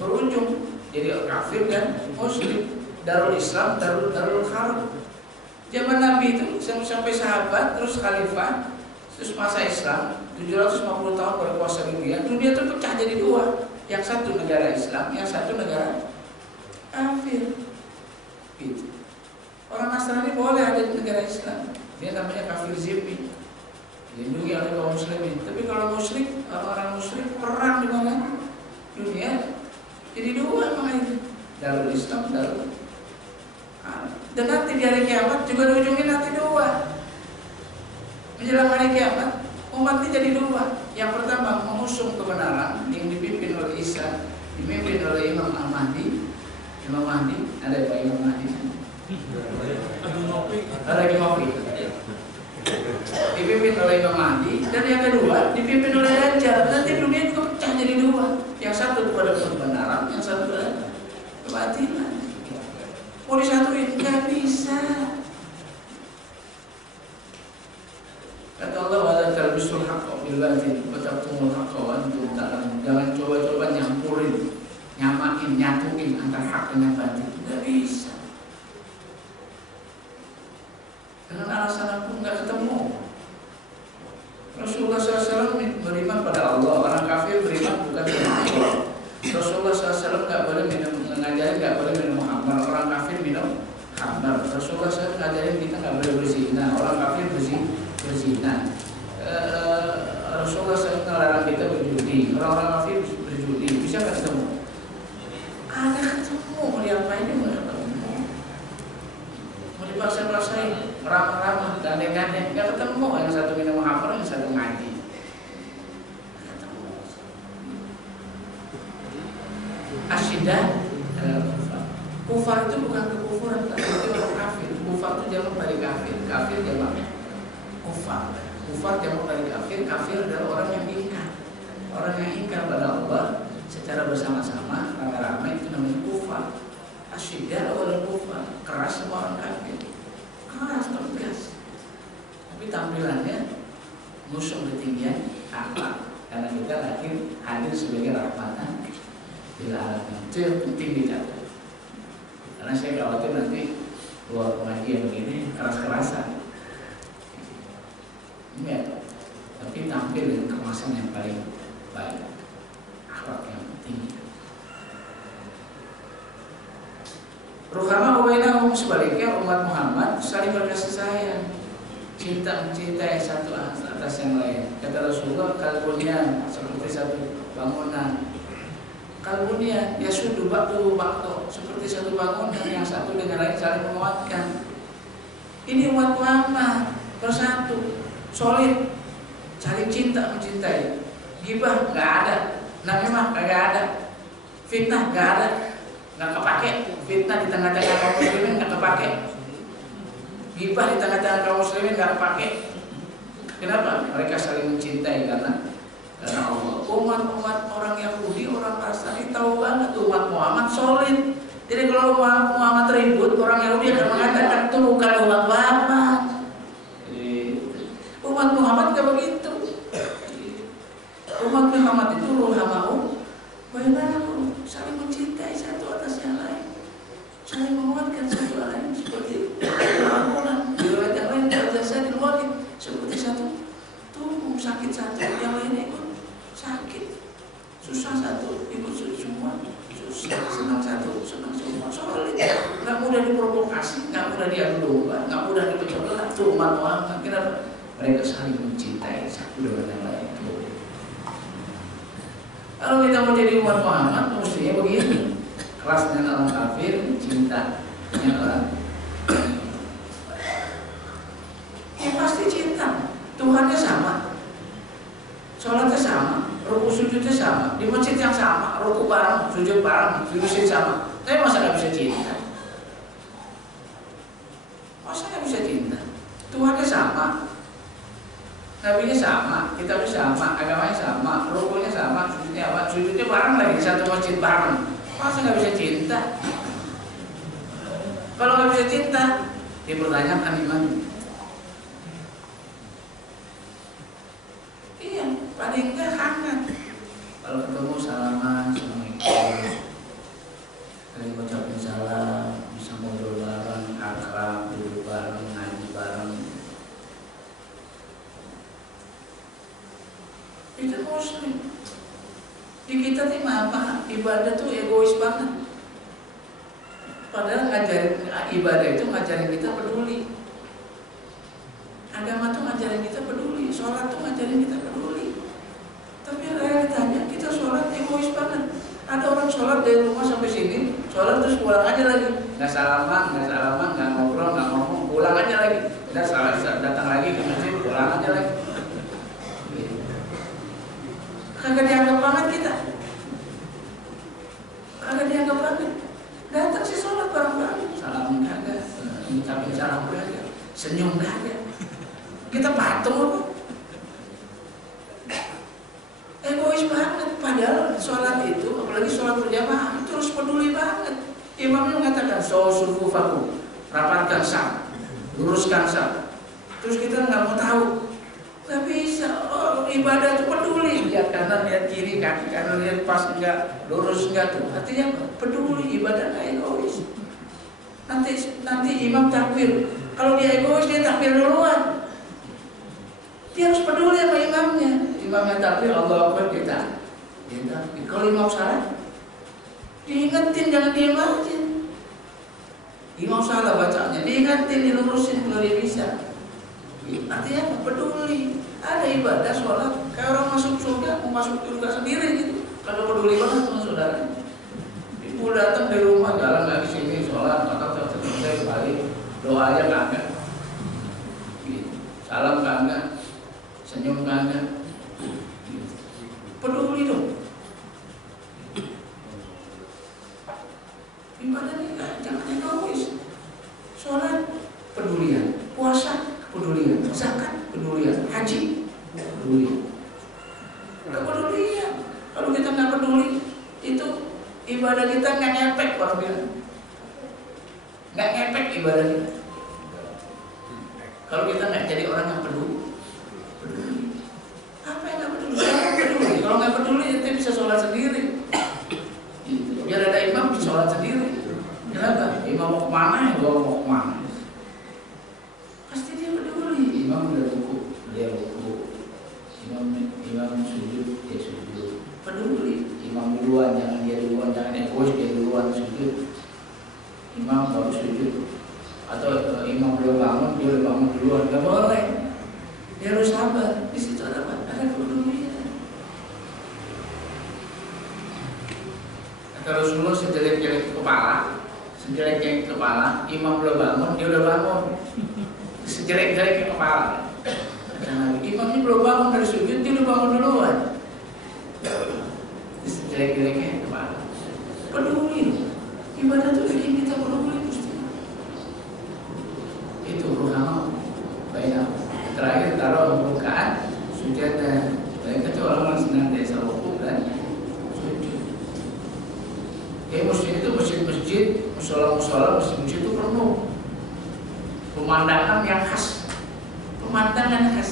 berujung jadi kafir dan muslim. Darul Islam, Darul Harb. Zaman Nabi itu sampai sahabat, terus khalifah, terus masa Islam 750 tahun berkuasa dunia. Dunia itu pecah jadi dua. Yang satu negara Islam, yang satu negara kafir. Gitu. Orang Nasrani boleh ada di negara Islam. Dia namanya kafir zimmi. Dilindungi oleh kaum muslimin. Tapi kalau musyrik, orang musyrik perang di mana? Dunia jadi dua makanya. Darul Islam, Darul. Dan nanti di hari kiamat juga ujungnya nanti dua. Menjelang hari kiamat umat ini jadi dua. Yang pertama mengusung kebenaran yang dipimpin oleh Isa, dipimpin oleh Imam Al-Mahdi. Imam Mahdi, ada Pak Imam Mahdi? Ada lagi ngopi. Dipimpin oleh Imam Mahdi, dan yang kedua dipimpin oleh Dajjal. Nanti dunia juga pecah jadi dua. Yang satu kepada kebenaran, yang satu kepada kebatilan. Mau disatuin nggak bisa. Kata Allah, wala talbisul haqqa bil batil wa taqtumul haqqa wa antum ta'lamun. Jangan coba-coba nyampurin, nyamain, nyatuin antara hak dengan batil. Nggak bisa. Dengan alasan aku nggak ketemu. Rasulullah SAW beriman pada Allah, orang kafir beriman bukan pada Allah. Rasulullah SAW nggak boleh ngajarin, nggak boleh minum khamar, orang kafir minum khamar. Rasulullah SAW ngajarin kita nggak boleh berzina, orang kafir berzina. Rasulullah SAW melarang kita berjudi, orang-orang kafir berjudi. Bisa nggak ketemu? Ada ketemu, mau diapain juga nggak ketemu. Mau dipaksa-paksain, ramah-ramah, gandeng-gandeng, nggak ketemu. Yang satu minum khamar, yang satu ngaji. Asyidah kufar itu bukan kekufuran, tapi itu orang kafir. Kufar itu jamak dari kafir, kafir jamak kufar. Kufar jamak dari kafir, kafir adalah orang yang ingkar. Orang yang ingkar pada Allah secara bersama-sama, ramai-ramai, itu namanya kufar. Asyidah adalah kufar, keras semua orang kafir, keras, tegas. Tapi tampilannya musuh ketinggian akhlak, karena kita lahir hadir sebagai rahmatan bila alamin. Itu yang penting dicatat. Karena saya khawatir nanti luar pengajian begini keras-kerasan. Enggak, tapi tampil dengan kemasan yang paling baik, akhlak yang tinggi. Ruhama ubainahum, sebaliknya umat Muhammad saling berkasih sayang, cinta mencintai satu atas yang lain. Kata Rasulullah, kalbunyan seperti satu bangunan. Kalbunyan yasudu ba'du ba'du, seperti satu bangunan yang satu dengan lain saling menguatkan. Ini umat Muhammad bersatu, solid, saling cinta mencintai. Gibah nggak ada, namimah nggak ada, fitnah nggak ada, nggak kepake. Fitnah di tengah-tengah kaum muslimin nggak kepake. Gibah di tengah-tengah kaum muslimin nggak kepake. Kenapa? Mereka saling mencintai karena Allah. Umat-umat orang Yahudi, orang Nasrani tahu banget umat Muhammad solid. Jadi kalau Muhammad ribut, orang Yahudi akan mengatakan itu bukan umat Muhammad. Umat Muhammad tidak begitu. Umat Muhammad itu ruhamau bainahum, saling mencintai satu atas yang lain, saling menguatkan satu lain, seperti bangunan. Di riwayat yang lain terjasa di luar seperti satu tubuh, sakit satu, yang lainnya ikut sakit, susah satu, ikut semua, susah, senang satu, senang semua. Soalnya nggak mudah diprovokasi, nggak mudah diadu domba, nggak mudah dipecah belah. Tuh umat Muhammad, kenapa? Mereka saling mencintai satu dengan yang lain. Kalau kita mau jadi umat Muhammad, mestinya begini: keras dengan orang kafir, cinta dengan orang. Ya pasti cinta. Tuhannya sama, sholatnya sama, ruku sujudnya sama, di masjid yang sama, ruku bareng, sujud bareng, sujud sama. Tapi masa nggak bisa cinta? Masa nggak bisa cinta? Tuhannya sama, nabinya sama, kitabnya sama, agamanya sama, rukunya sama, sujudnya bareng lagi di satu masjid bareng. Masa nggak bisa cinta? Kalau nggak bisa cinta, dipertanyakan iman. Paling enggak hangat. Kalau ketemu salaman, assalamualaikum, saling mengucapkan salam, bisa ngobrol bareng, akrab, duduk bareng, ngaji bareng. Itu muslim. Di kita tuh apa? Ibadah tuh egois banget. Padahal ngajarin ibadah itu ngajarin kita peduli. Agama tuh ngajarin kita peduli, sholat tuh ngajarin kita peduli. Tapi realitanya kita sholat egois banget. Ada orang sholat dari rumah sampai sini, sholat terus pulang aja lagi, nggak salaman, nggak ngobrol, nggak ngomong, pulang aja lagi. Udah salah, datang lagi ke masjid, pulang aja lagi. Kagak dianggap banget kita, kagak dianggap banget. Datang sholat itu, apalagi sholat berjamaah, itu harus peduli banget. Imamnya mengatakan, sufufakum, rapatkan saf, luruskan saf. Terus kita nggak mau tahu, nggak bisa. Oh, ibadah itu peduli, lihat kanan, lihat kiri, kaki kanan, lihat pas enggak, lurus enggak tuh. Artinya peduli, ibadah nggak egois. Nanti imam takbir, kalau dia egois dia takbir duluan. Dia harus peduli sama imamnya. Imamnya takbir, Allahu Akbar, kita. Kalau imam salah, diingetin, jangan diam aja. Imam salah bacanya, diingetin, dilurusin kalau dia bisa. Artinya apa? Peduli. Ada ibadah sholat, kayak orang masuk surga, mau masuk surga sendiri gitu. Kalau peduli banget sama saudara. Ibu datang di rumah, jalan lagi sini sholat, maka selesai balik, doanya kagak, salam kagak, senyum kagak. Peduli dong. Ibadah ini jangan egois. Sholat pedulian, puasa pedulian, zakat pedulian, haji pedulian. Udah pedulian. Kalau kita nggak peduli, itu ibadah kita nggak ngepek, orang bilang. Nggak ngepek ibadah kita. Kalau kita nggak jadi orang yang peduli. Apa yang nggak peduli? Kalau nggak peduli, kita bisa sholat sendiri. Biar ada imam bisa sholat sendiri. Kenapa? Imam mau kemana, ya gua mau kemana. Pasti dia peduli. Imam udah ruku, dia ruku. Imam sujud, dia sujud. Peduli. Imam duluan, jangan dia duluan, jangan egois, dia duluan sujud. Imam baru sujud. Atau imam belum bangun, dia udah bangun duluan. Gak boleh. Dia harus sabar. Di situ ada apa? Ada kepedulian. Kata Rasulullah, sejelek-jelek kepala, imam belum bangun, dia udah bangun. Sejelek-jelek kepala. Imam ini belum bangun dari sujud, dia udah bangun duluan. Sejelek-jeleknya kepala. Peduli. Ibadah itu bikin kita peduli mesti. Itu ruhama. Baik. Terakhir taruh pembukaan sujud. Baik, itu orang senantiasa rukuk dan masjid itu masjid-masjid, musola-musola, masjid-masjid itu penuh pemandangan yang khas,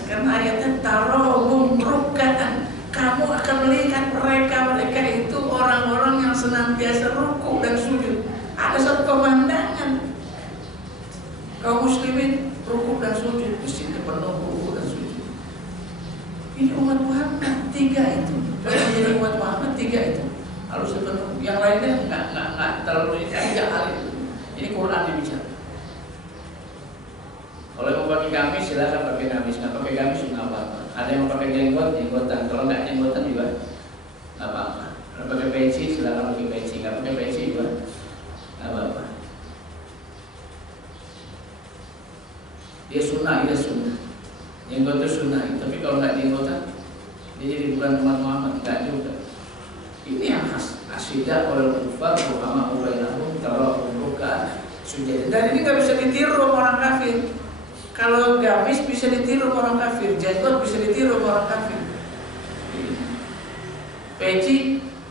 karena ayatnya tarohum rukkaan, kamu akan melihat mereka itu orang-orang yang senantiasa rukuk dan sujud. Ada satu pemandangan kaum muslimin rukuk dan sujud, masjid penuh rukuk dan sujud. Ini umat Muhammad, 3 itu. Kalau menjadi umat Muhammad, 3 itu harus sepenuh. Yang lainnya nggak terlalu aja hal itu. Ini Quran yang bicara. Kalau mau pakai gamis silakan pakai gamis, nggak pakai gamis nggak apa-apa. Ada yang mau pakai jenggotan. Kalau nggak jenggotan juga nggak apa-apa. Kalau pakai peci silakan pakai peci, nggak pakai peci juga nggak apa-apa. Dia sunnah. Jenggot itu sunnah. Tapi kalau nggak jenggotan, dia jadi bukan umat Muhammad, nggak juga. Ini yang khas asyidah oleh kufar, ruhama ubainahum, tarohum rukkaan sujud. Dan ini nggak bisa ditiru sama orang kafir. Kalau gamis bisa ditiru sama orang kafir, jenggot bisa ditiru sama orang kafir, peci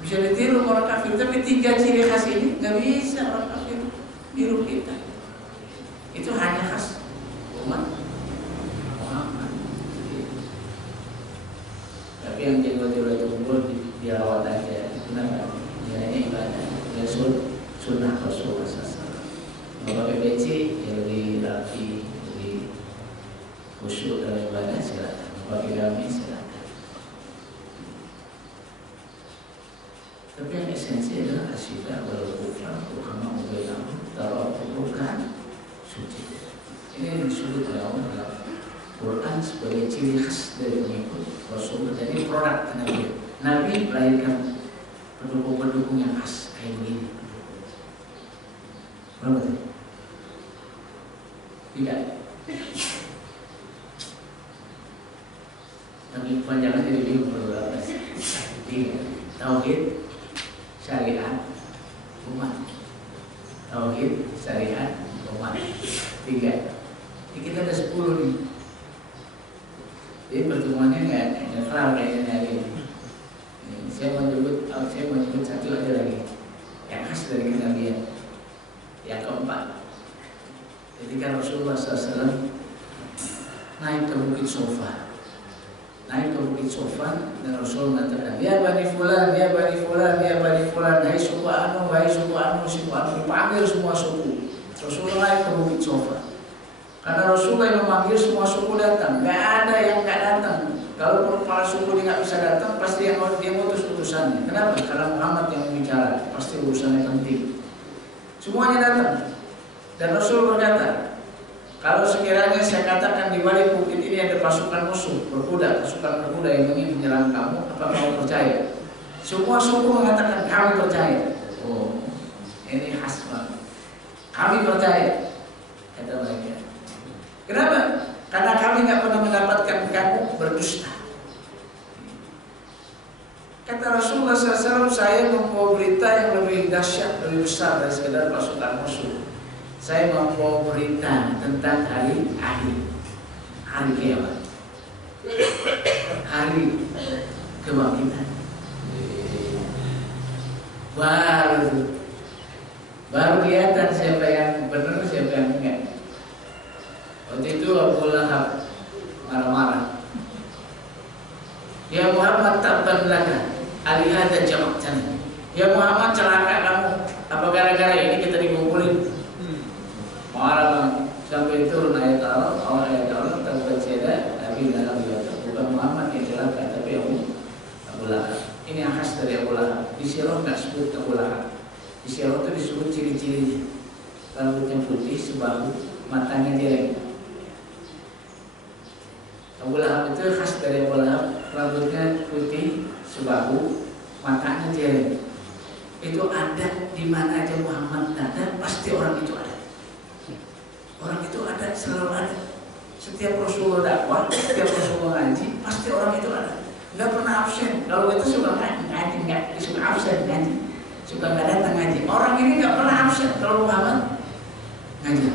bisa ditiru sama orang kafir. Tapi 3 ciri khas ini nggak bisa orang kafir tiru kita. Itu hanya khas umat Muhammad. Tapi yang jenggot itu tumbuh dirawat aja. Kenapa? Ya ini ibadah. Ya sunnah Rasulullah SAW. Mau pakai peci ya lebih rapi, lebih khusyuk dalam ibadah silakan. Mau pakai gamis silakan. Tapi yang esensi adalah asyidah wal kufar, ruhama ubainahum, tarohum rukkaan sujud. Ini yang disebut oleh Allah dalam Quran sebagai ciri khas dari pengikut Rasulullah. Jadi produk Nabi. Nabi melahirkan pendukung-pendukung yang khas kayak begini. Berapa tadi? 3. Tapi kepanjangan jadi bingung berapa? 3. Tauhid, syariat, umat. Tauhid, syariat, umat. 3. Jadi kita ada 10 nih. Jadi pertemuannya nggak kelar kayaknya hari ini. Saya menyebut ketika Rasulullah SAW naik ke Bukit Sofa. Naik ke Bukit Sofa dan Rasul mengatakan, ya Bani Fulan, ya Bani Fulan, ya Bani Fulan, hai suku anu, hai suku anu, suku anu, dipanggil semua suku. Rasulullah naik ke Bukit Sofa. Karena Rasulullah yang memanggil semua suku datang, nggak ada yang nggak datang. Kalau kepala suku dia nggak bisa datang, pasti yang dia mutus utusannya. Kenapa? Karena Muhammad yang bicara, pasti urusannya penting. Semuanya datang. Dan Rasul berkata, kalau sekiranya saya katakan di balik bukit ini ada pasukan musuh berkuda, pasukan berkuda yang ingin menyerang kamu, apa kamu percaya? Semua suku mengatakan kami percaya. Oh, ini khas banget. Kami percaya, kata mereka. Kenapa? Karena kami nggak pernah mendapatkan kamu berdusta. Kata Rasulullah SAW, saya membawa berita yang lebih dahsyat, lebih besar dari sekedar pasukan musuh. Saya membawa berita tentang hari akhir, hari kiamat, hari kebangkitan. Baru kelihatan siapa yang benar, siapa yang enggak. Waktu itu Abu Lahab marah-marah. Ya Muhammad, tabban laka, alihada jama'tana. Ya Muhammad, celaka kamu. Apa gara-gara ini kita dikumpulin? Marah banget. Sampai turun ayat Allah, tabbat yada abi lahab wa tab. Bukan Muhammad yang celaka, tapi Abu Lahab. Ini yang khas dari Abu Lahab. Di sirah nggak sebut Abu Lahab. Di sirah itu disebut ciri-cirinya. Rambutnya putih, sebahu, matanya jelek. Abu Lahab itu khas dari Abu Lahab, rambutnya putih, sebahu, matanya jelek. Itu ada di mana aja Muhammad ada, pasti orang itu ada. Orang itu ada, selalu ada. Setiap Rasulullah dakwah, setiap Rasulullah ngaji, pasti orang itu ada. Nggak pernah absen. Kalau itu suka ngaji, nggak suka absen ngaji, suka nggak datang ngaji. Orang ini nggak pernah absen kalau Muhammad ngaji.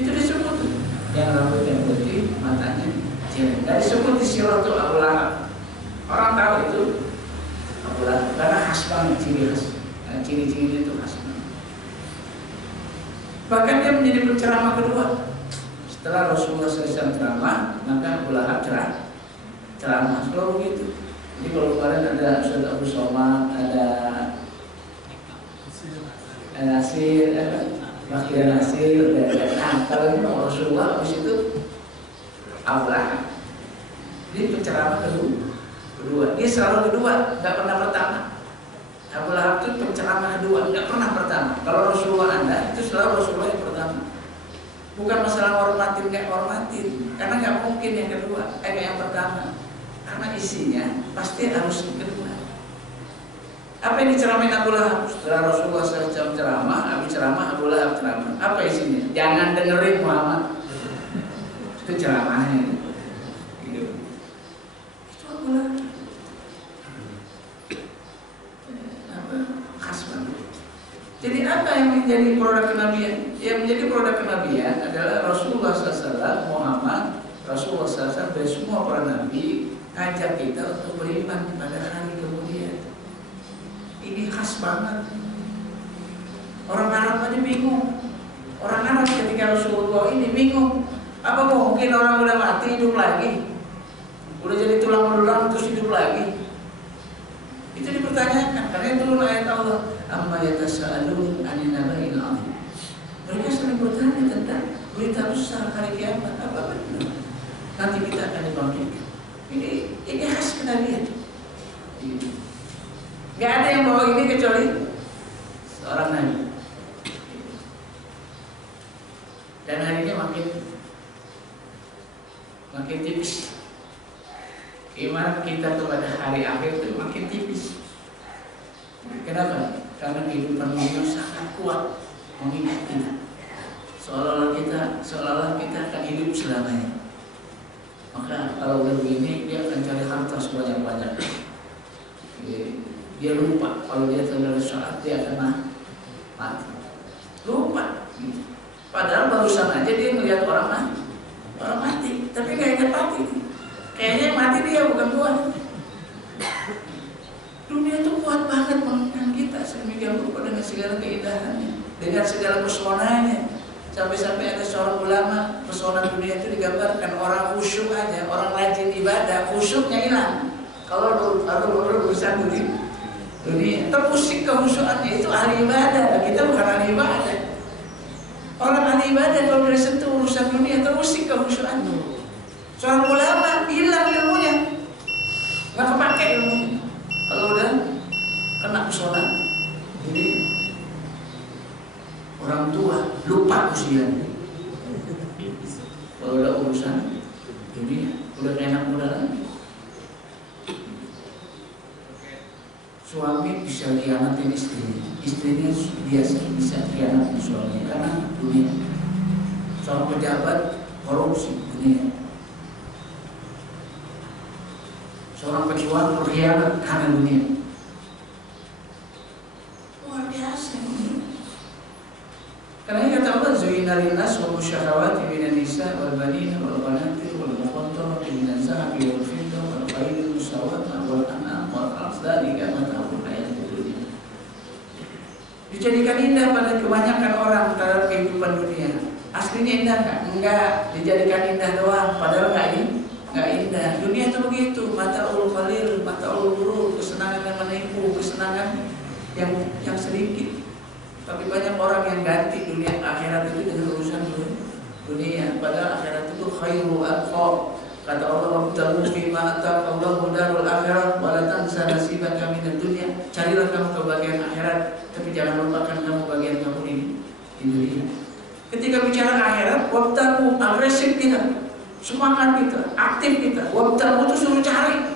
Itu disebut yang rambutnya putih, matanya jelek. Nggak disebut di sirah itu Abu Lahab. Orang tahu itu Abu Lahab karena khas banget, ciri khas. Ciri-cirinya itu khas banget. Bahkan dia menjadi penceramah kedua. Setelah Rasulullah SAW ceramah, maka Abu Lahab ceramah. Selalu begitu. Jadi kalau kemarin ada Ustaz Abu Somad, ada Nasir, Makir Nasir, nah kalau ini Rasulullah habis itu Abu Lahab. Dia penceramah kedua. Dia selalu kedua, nggak pernah pertama. Abu Lahab itu penceramah kedua, nggak pernah pertama. Kalau Rasulullah ada, itu selalu Rasulullah yang pertama. Bukan masalah hormatin nggak hormatin, karena nggak mungkin yang kedua, yang pertama. Karena isinya pasti harus yang kedua. Apa yang diceramain Abu Lahab? Setelah Rasulullah SAW ceramah, Abu Lahab ceramah. Apa isinya? Jangan dengerin Muhammad. Itu ceramahnya. Gitu. Itu Abu Lahab. Jadi apa yang menjadi produk kenabian? Yang menjadi produk kenabian adalah Rasulullah SAW, Muhammad, Rasulullah SAW dan semua para nabi ngajak kita untuk beriman pada hari kemudian. Ini khas banget. Orang Arab aja bingung. Orang Arab ketika Rasulullah ini bingung. Apa mungkin orang udah mati hidup lagi? Udah jadi tulang belulang terus hidup lagi? Itu dipertanyakan karena itu ayat Allah. Amma yatasaalun 'anil naba'il 'adzim. Mereka sering bertanya tentang berita besar hari kiamat. Apa benar? Nanti kita akan dibangkitkan. Ini khas kenabian. Gak ada yang bawa ini kecuali seorang nabi. Dan hari ini makin tipis. Iman kita kepada hari akhir itu makin tipis. Kenapa? Karena kehidupan dunia sangat kuat mengikat kita. Seolah-olah kita akan hidup selamanya. Maka kalau udah begini dia akan cari harta sebanyak-banyak. Dia lupa kalau dia terlalu saat dia akan mati. Lupa. Padahal barusan aja dia melihat orang mati, tapi nggak ingat mati. Kayaknya mati dia bukan Tuhan. Dunia itu kuat banget mengingatkan kita sedemikian rupa dengan segala keindahannya. dengan segala pesonanya. Sampai-sampai ada seorang ulama, pesona dunia itu digambarkan orang khusyuk aja, orang rajin ibadah, khusyuknya hilang. Kalau urusan dunia, terusik kehusyukannya, itu ahli ibadah. Kita bukan ahli ibadah. Orang ahli ibadah kalau dari sentuh urusan dunia, terusik kehusyukannya. Seorang ulama hilang ilmunya, nggak kepake ilmunya. Kalau udah kena pesona, jadi orang tua lupa usianya. Kalau udah urusan dunia, udah enak muda lagi. Suami bisa khianatin istrinya, istrinya biasa bisa khianatin suaminya karena dunia. Seorang pejabat korupsi dunia. Seorang pejuang berkhianat karena dunia. Luar biasa. Karena kata Allah, "Zuyyina lin-nas wa syahawati minan nisa wal banina wal qanatir wal muqantarati minaz zahabi wal fiddah wal khayli musawwamah wal an'am wal harth dzalika mata'ul hayatid dunya." Dijadikan indah pada kebanyakan orang terhadap kehidupan dunia. Aslinya indah enggak? Enggak, dijadikan indah doang, padahal enggak indah. Dunia itu begitu, mata'ul qalil, mata'ul ghurur, kesenangan yang menipu, kesenangan yang sedikit. Tapi banyak orang yang ganti dunia akhirat itu dengan urusan dunia. Padahal akhirat itu khairu abqa. Kata Allah, "Wabtaghu fima ataqallahu darul akhirah wa la tansa nasibaka minad dunya." Carilah kamu kebahagiaan akhirat, tapi jangan lupakan kamu bagian kamu di dunia. Ketika bicara akhirat, wabtaghu, agresif kita, semangat kita, aktif kita. Wabtaghu itu suruh cari,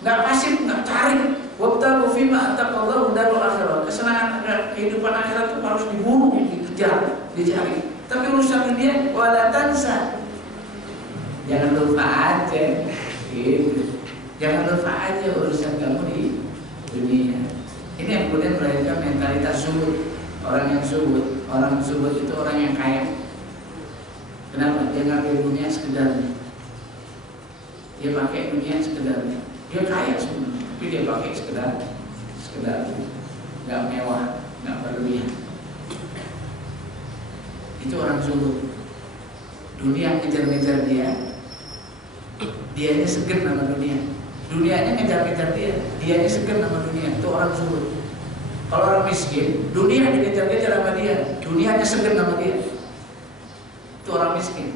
nggak pasif, nggak cari. Wabtaghu fima ataqallahu darul akhirah. Kesenangan kehidupan akhirat itu harus diburu, dikejar, dicari. Tapi urusan dunia wala tansa. Jangan lupa aja. Gitu. Jangan lupa aja urusan kamu di dunia. Ini yang kemudian melahirkan mentalitas zuhud. Orang yang zuhud, orang zuhud itu orang yang kaya. Kenapa? Dia ngambil dunia sekedarnya. Dia pakai dunia sekedarnya. Dia kaya sebenarnya. Tapi dia pakai sekedar, nggak mewah, nggak berlebihan. Itu orang zuhud. Dunia ngejar-ngejar dianya segan sama dunia. Dunianya ngejar-ngejar dianya segan sama dunia. Itu orang zuhud. Kalau orang miskin, dunia dikejar-kejar sama dia, dunianya segan sama dia. Itu orang miskin.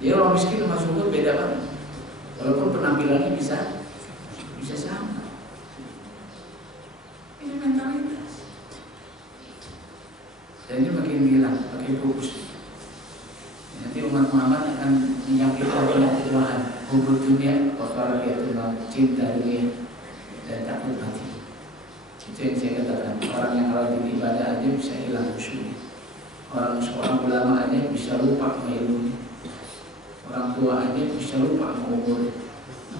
Dia orang miskin sama zuhud beda banget. Walaupun penampilannya bisa sama. Ini mentalitas. Dan ini makin hilang, makin fokus. Nanti umat Muhammad akan menyakiti oleh Tuhan, hubur dunia, perkara yaitu cinta dunia dan takut mati. Itu yang saya katakan. Orang yang rajin ibadah aja bisa hilang khusyuknya. Seorang ulama aja bisa lupa sama ilmunya. Orang tua aja bisa lupa sama umur.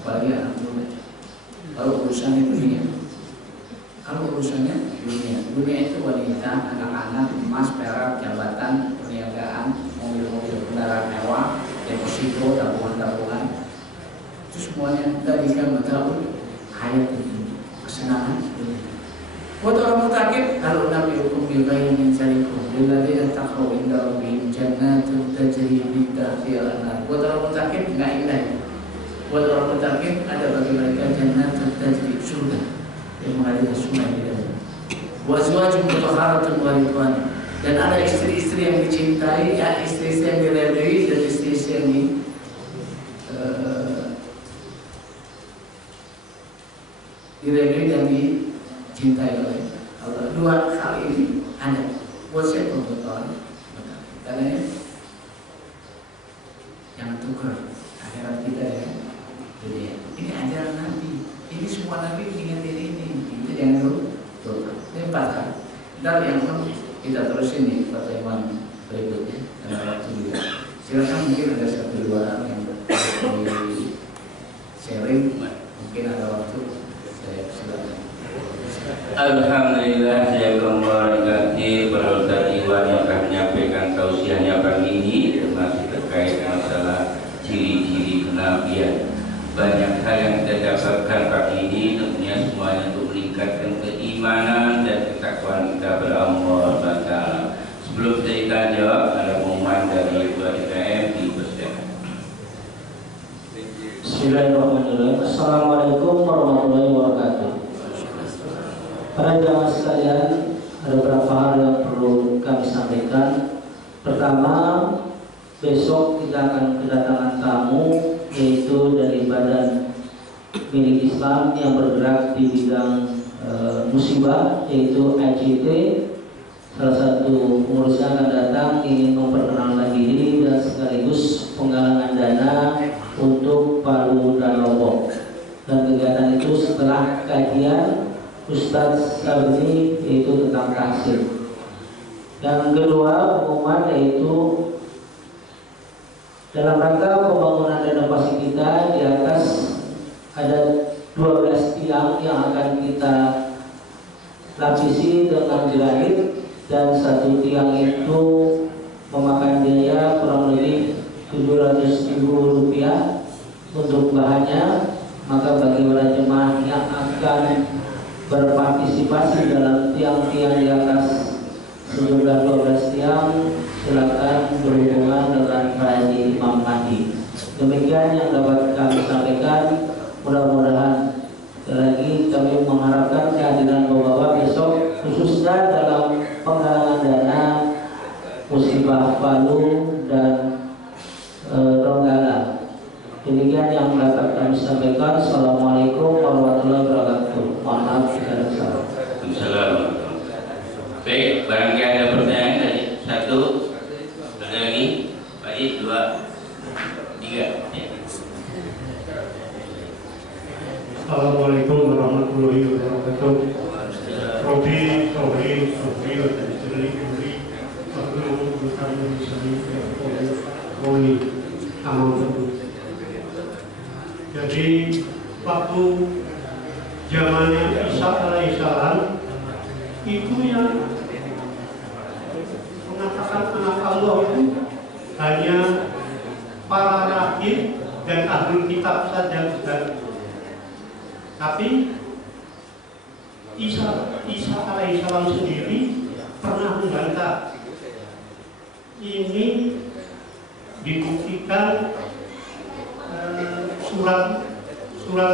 Apalagi anak muda. Kalau urusannya dunia, dunia itu wanita, anak-anak, emas, perak, jabatan, perniagaan, mobil-mobil, kendaraan mewah, deposito, tabungan-tabungan, itu semuanya dari mata'ul hayat ini, kesenangan dunia. Buat orang mutakib, kalau nabi hukum bilbayin min salikum, lilladzina taqaw inda rabbihim jannatun tajri min tahtiha al-anhar. Buat orang mutakib enggak indah. Buat orang mutakib ada bagi mereka jannatun tajri, surga yang mengalir sungai di dalamnya. Wa azwajun mutahharatun wa ridwan. Dan ada istri-istri yang dicintai, ya istri-istri yang diridhoi dan istri-istri yang diridhoi dan dicintai oleh Allah. Dua hal ini ada. Buat saya pembetulan. Karena jangan tukar akhirat kita ya. Jadi ini ajaran Nabi. Ini semua Nabi mengingatkan ini. Itu jangan lupa. Ini 4 hal. Dan yang kita terusin nih pertemuan berikutnya karena waktu juga. Silakan mungkin ada 1-2 hal yang di sharing. Mungkin ada waktu. Saya silakan. Alhamdulillah, saya kembali berdoa yang akan menyampaikan tausiahnya pagi ini masih terkait masalah ciri-ciri kenabian. Banyak hal yang kita dapatkan pagi ini, tentunya semuanya untuk meningkatkan keimanan dan persatuan kita beramal baca. Sebelum kita jawab, ada pengumuman dari Ketua DPM dipersilakan. Bismillahirrahmanirrahim. Assalamualaikum warahmatullahi wabarakatuh. Para jamaah sekalian, ada beberapa hal yang perlu kami sampaikan. Pertama, besok kita akan kedatangan tamu, yaitu dari badan milik Islam yang bergerak di bidang musibah, yaitu ACT. Salah satu pengurusnya akan datang ingin memperkenalkan diri dan sekaligus penggalangan dana untuk Palu dan Lombok. Dan kegiatan itu setelah kajian Ustadz Sabri, yaitu tentang tahsil. Yang kedua, pengumuman yaitu dalam rangka pembangunan renovasi kita, di atas ada 12 tiang yang akan kita lapisi dengan granit, dan satu tiang itu memakan biaya kurang lebih Rp700.000 untuk bahannya. Maka bagi para jemaah yang akan berpartisipasi dalam tiang-tiang di atas sejumlah 12 tiang, silakan berhubungan dengan Pak Haji Imam Mahdi. Demikian yang dapat kami sampaikan. Mudah-mudahan lagi kami mengharapkan kehadiran Bapak-Bapak besok, khususnya dalam penggalangan dana musibah Palu dan Donggala. Demikian yang dapat kami sampaikan. Assalamualaikum warahmatullahi wabarakatuh. Mohon maaf jika ada salah. Assalamualaikum. Baik, barangkali ada pertanyaan tadi. Satu, ada lagi. Baik, dua, tiga. Ya. Assalamualaikum warahmatullahi wabarakatuh. Robi, dan istri Uri, Abdul Muhammad Sani, Roni, Amal. Jadi waktu zamannya Isa alaihissalam itu yang mengatakan anak Allah itu hanya para rakyat dan ahlul kitab saja. Tapi Isa alaihissalam sendiri pernah membantah. Ini dibuktikan surat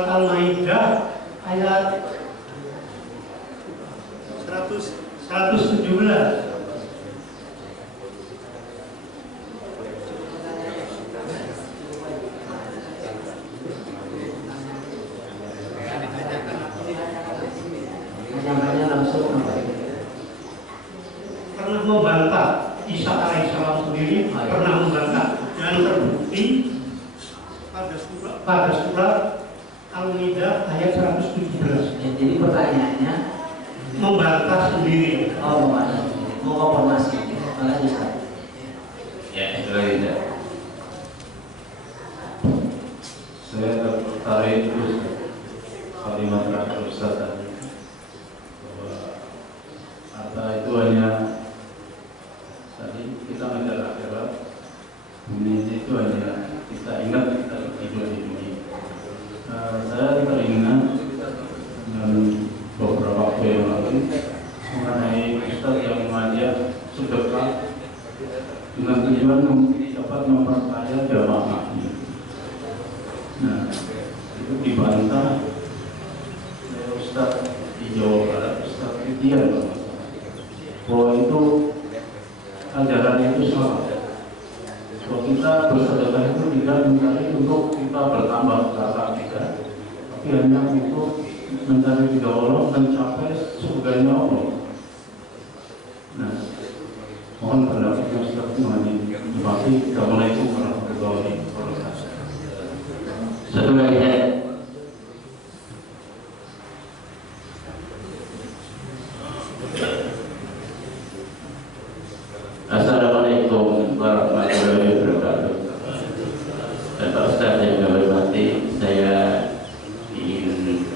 Al-Maidah ayat 117. Pernah membantah, Isa alaihissalam sendiri pernah membantah, dan terbukti pada surat Al-Maidah ayat 117. Jadi pertanyaannya membantah sendiri. Oh, membantah sendiri. Mau konfirmasi. Makasih Ustaz. Ya, sudah. Saya tertarik terus kalimat terakhir Ustaz tadi, bahwa harta itu hanya tadi kita mengejar akhirat, bumi itu hanya kita ingat kita hidup di dunia. Saya teringat dengan beberapa waktu yang lalu mengenai Ustaz yang mengajak sedekah dengan tujuan dapat memperkaya jamaahnya. Nah, itu dibantah oleh Ustaz di Jawa Barat, Ustaz Tidian, bahwa itu ajarannya itu salah. Bahwa kita bersedekah itu tidak mencari untuk kita bertambah harta kita, tapi hanya untuk mencari ridha Allah, mencapai surganya Allah. Nah, mohon pendapatnya Ustaz Muhammad. Terima kasih. Assalamualaikum warahmatullahi wabarakatuh. Satu lagi ya. Assalamualaikum warahmatullahi wabarakatuh. Bapak Ustaz yang kami hormati, saya ingin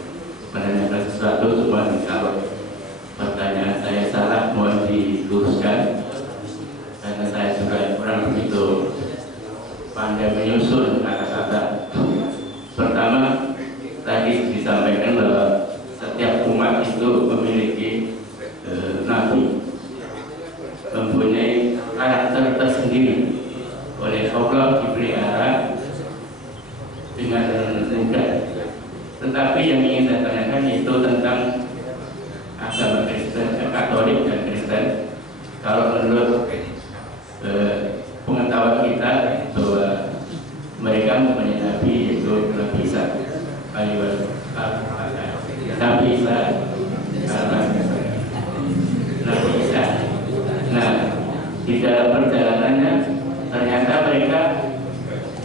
menanyakan sesuatu. Cuma kalau pertanyaan saya salah mohon diluruskan, karena saya juga kurang begitu pandai menyusun kata-kata. Pertama, tadi disampaikan bahwa setiap umat itu memiliki Tetapi yang ingin saya tanyakan itu tentang agama Kristen, Katolik dan Kristen. Kalau menurut pengetahuan kita bahwa mereka mempunyai nabi yaitu Nabi Isa, Nabi Isa. Nah, di dalam perjalanannya ternyata mereka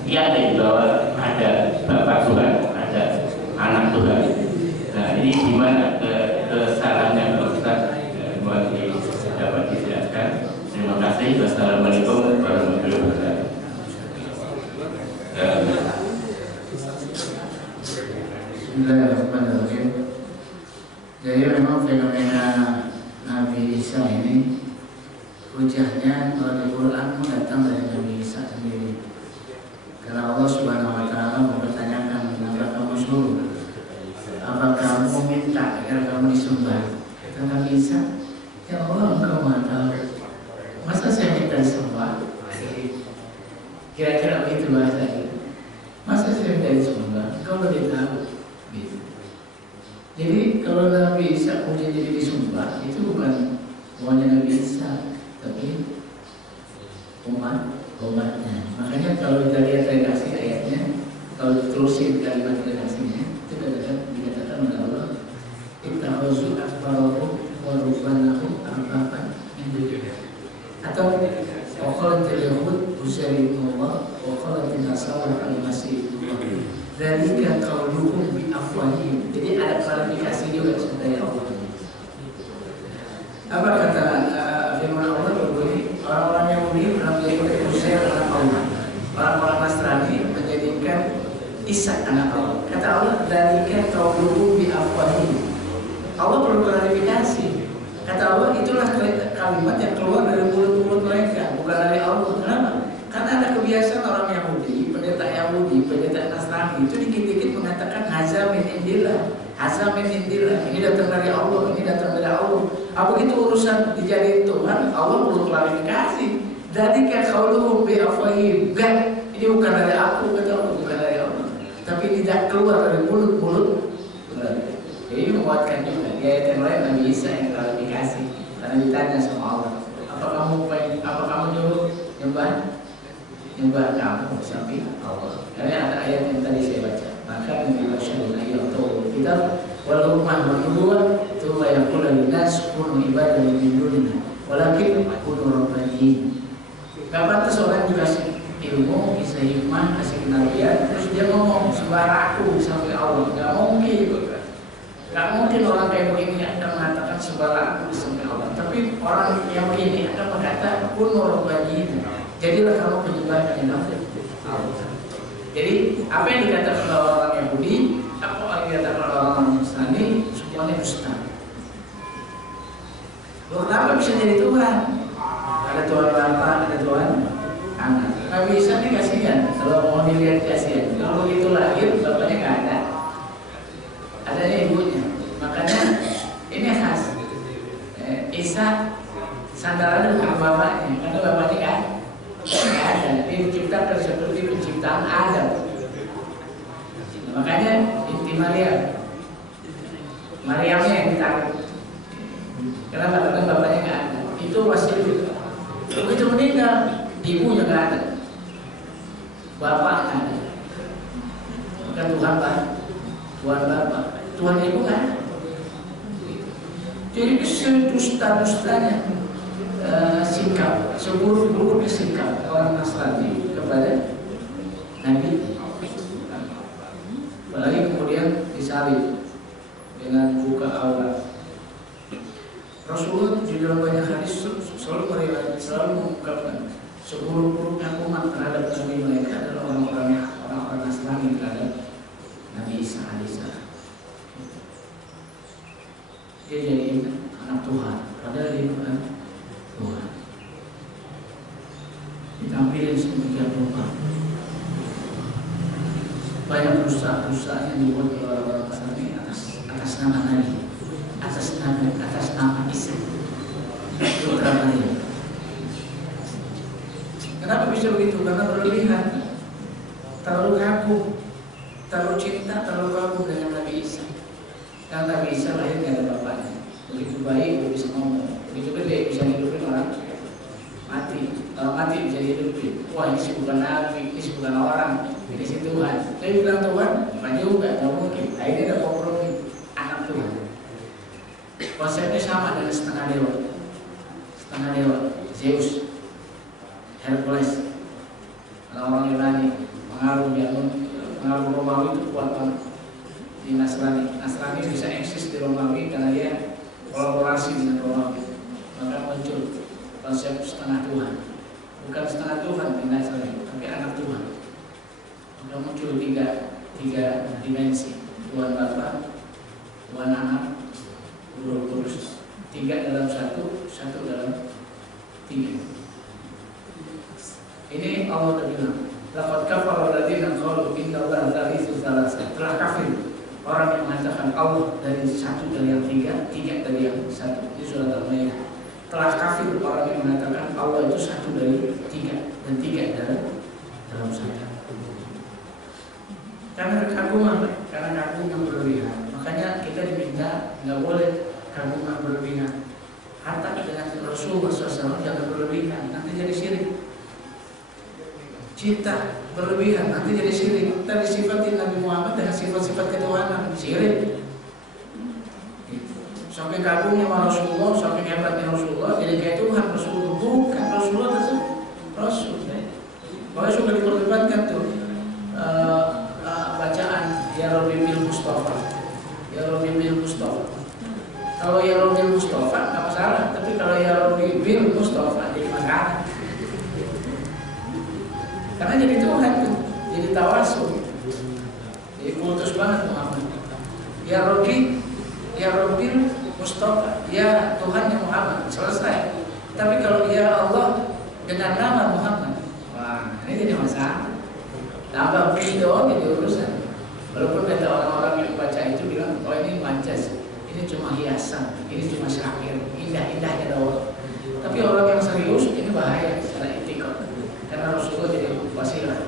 yakin bahwa ada Bapak Tuhan, ada Anak Tuhan. Nah, ini gimana kesalahannya Pak Ustaz? Mohon dapat dijelaskan. Terima kasih. Wassalamualaikum warahmatullahi wabarakatuh. Bismillahirrahmanirrahim. Jadi memang fenomena Nabi Isa ini hujahnya kalau di Quran datang dari Nabi Isa sendiri. Karena Allah Subhanahu wa taala mempertanyakan, kenapa kamu suruh? Apa kamu minta agar kamu disembah? Kata Nabi Isa, ya Allah, engkau maha tahu. Masa saya minta disembah? Kira-kira begitu bahasanya. Masa saya minta disembah? Engkau lebih tahu. Gitu. Jadi kalau Nabi Isa kemudian jadi disembah, itu bukan umatnya Nabi Isa, tapi umatnya. Makanya kalau kita lihat redaksi ayatnya, kalau diterusin kalimat redaksinya, itu kadang-kadang dikatakan oleh Allah, ittakhadhu ahbarahum wa ruhbanahum arbaban min dunillah. Atau wa qalatil yahud Uzair ibn Allah wa qalatil nasara al-masih ibn Allah. Dzalika qauluhum bi afwahihim. Jadi ada klarifikasi juga sebenarnya Allah. Apa kata firman Allah berbunyi, orang-orang Yahudi pernah menjadikan Uzair anak Allah, orang-orang Nasrani menjadikan Isa anak Allah. Kata Allah, dzalika qauluhum bi afwahihim. Allah perlu klarifikasi. Kata Allah, itulah kalimat yang keluar dari mulut-mulut mereka, bukan dari Allah. Kenapa? Karena ada kebiasaan orang Yahudi, pendeta Nasrani itu dikit-dikit mengatakan haza min indillah, haza min indillah. Ini datang dari Allah, ini datang dari Allah. Apa itu urusan dijadiin Tuhan? Allah perlu klarifikasi. Dari qauluhum bi afwahihim. Ini bukan dari aku, kata Allah, bukan dari Allah. Tapi tidak keluar dari mulut-mulut. Jadi menguatkan juga. Di ayat yang lain Nabi Isa yang klarifikasi. Karena ditanya sama Allah, apa kamu nyuruh nyembah kamu sampai Allah. Karena ada ayat yang tadi saya baca. Maka Nabi Muhammad ayat kita walau mahmud dua itu bayangku lagi nas kunu ibadah min dunina walakin kunu rabbani. Kapan seorang juga ilmu, bisa hikmah, kasih kenabian, terus dia ngomong sembah aku sampai Allah. Gak mungkin orang kayak begini akan mengatakan sembah aku sampai Allah. Tapi orang yang begini akan berkata kunu rabbani. Jadilah kamu penyembah Allah. Jadi apa yang dikatakan oleh orang Yahudi, apa yang dikatakan oleh orang Nasrani, semuanya dusta. Kenapa bisa jadi Tuhan? Ada Tuhan Bapa, ada Tuhan Anak. Nabi Isa ini kasihan, kalau mau dilihat kasihan. Kalau begitu lahir, bapaknya nggak ada, adanya ibunya. Makanya ini khas. Isa sandaran dengan bapaknya, karena bapaknya kan nggak ada. Dia diciptakan seperti penciptaan Adam. Makanya inti Maryamnya yang ditarik. Kenapa? Karena bapaknya nggak ada. Itu wasiat. Begitu meninggal, ibunya nggak ada, bapaknya ada. Bukan Tuhan Bapak, Tuhan Ibu nggak ada. Jadi sedusta-dustanya sikap, seburuk-buruknya sikap orang Nasrani kepada Nabi. Apalagi kemudian disalib dengan buka aurat. Rasulullah di dalam banyak hadis selalu mengungkapkan seburuk-buruknya umat terhadap Nabi mereka adalah orang-orang Nasrani terhadap Nabi Isa alaihissalam. Dia jadi anak Tuhan, padahal dia bukan Tuhan. Ditampilin sedemikian rupa. Banyak rusak-rusak yang dibuat oleh orang-orang Nasrani atas nama Nabi, atas nama Isa putra Maryam. Kenapa bisa begitu? Karena berlebihan, terlalu kaku, terlalu cinta, terlalu kagum dengan Nabi Konsepnya sama dengan setengah dewa. Setengah dewa, Zeus, Hercules, orang Yunani, pengaruh Romawi itu kuat banget di Nasrani. Nasrani bisa eksis di Romawi karena dia kolaborasi dengan Romawi. Maka muncul konsep setengah Tuhan, bukan setengah Tuhan di Nasrani, tapi anak Tuhan. Maka muncul tiga dimensi, Tuhan Bapa, Tuhan Anak, Roh Kudus. Tiga dalam satu, satu dalam tiga. Ini Allah terbilang, laqad kafara alladziina qalu innallaha thalithu tsalatsa. Telah kafir orang yang mengatakan Allah dari satu dari yang tiga, tiga dari yang satu. Di surat Al-Maidah. Telah kafir orang yang mengatakan Allah itu satu dari tiga dan tiga dalam satu. Karena kekaguman, karena kagum berlebihan. Makanya kita diminta nggak boleh kagum berlebihan. Hatta dengan Rasulullah SAW jangan berlebihan, nanti jadi syirik. Cinta berlebihan nanti jadi syirik. Tadi sifatin Nabi Muhammad dengan sifat-sifat ketuhanan, syirik. Sampai kagumnya sama Rasulullah, sampai hebatnya Rasulullah, jadi kayak Tuhan Rasulullah. Bukan, Rasulullah tersebut Rasul. Bahwa sudah diperdebatkan tuh bacaan Ya Rabbi bil Mustafa, Ya Rabbi bil Mustafa. Kalau Ya Rabbi bil Mustafa nggak masalah, tapi kalau Ya Rabbi bil Mustafa jadi makanan. Karena jadi Tuhan tuh, jadi tawasul, jadi kultus banget Muhammad. Ya Rabbi, Ya Rabbi Mustafa, ya Tuhan yang Muhammad, selesai. Tapi kalau Ya Allah dengan nama Muhammad, wah ini jadi masalah. Tambah video jadi urusan. Walaupun kata orang-orang yang baca itu bilang, oh ini manjas, ini cuma hiasan, ini cuma syair, indah-indahnya doang. Tapi orang yang serius ini bahaya secara etika. Karena Rasulullah jadi wasilah,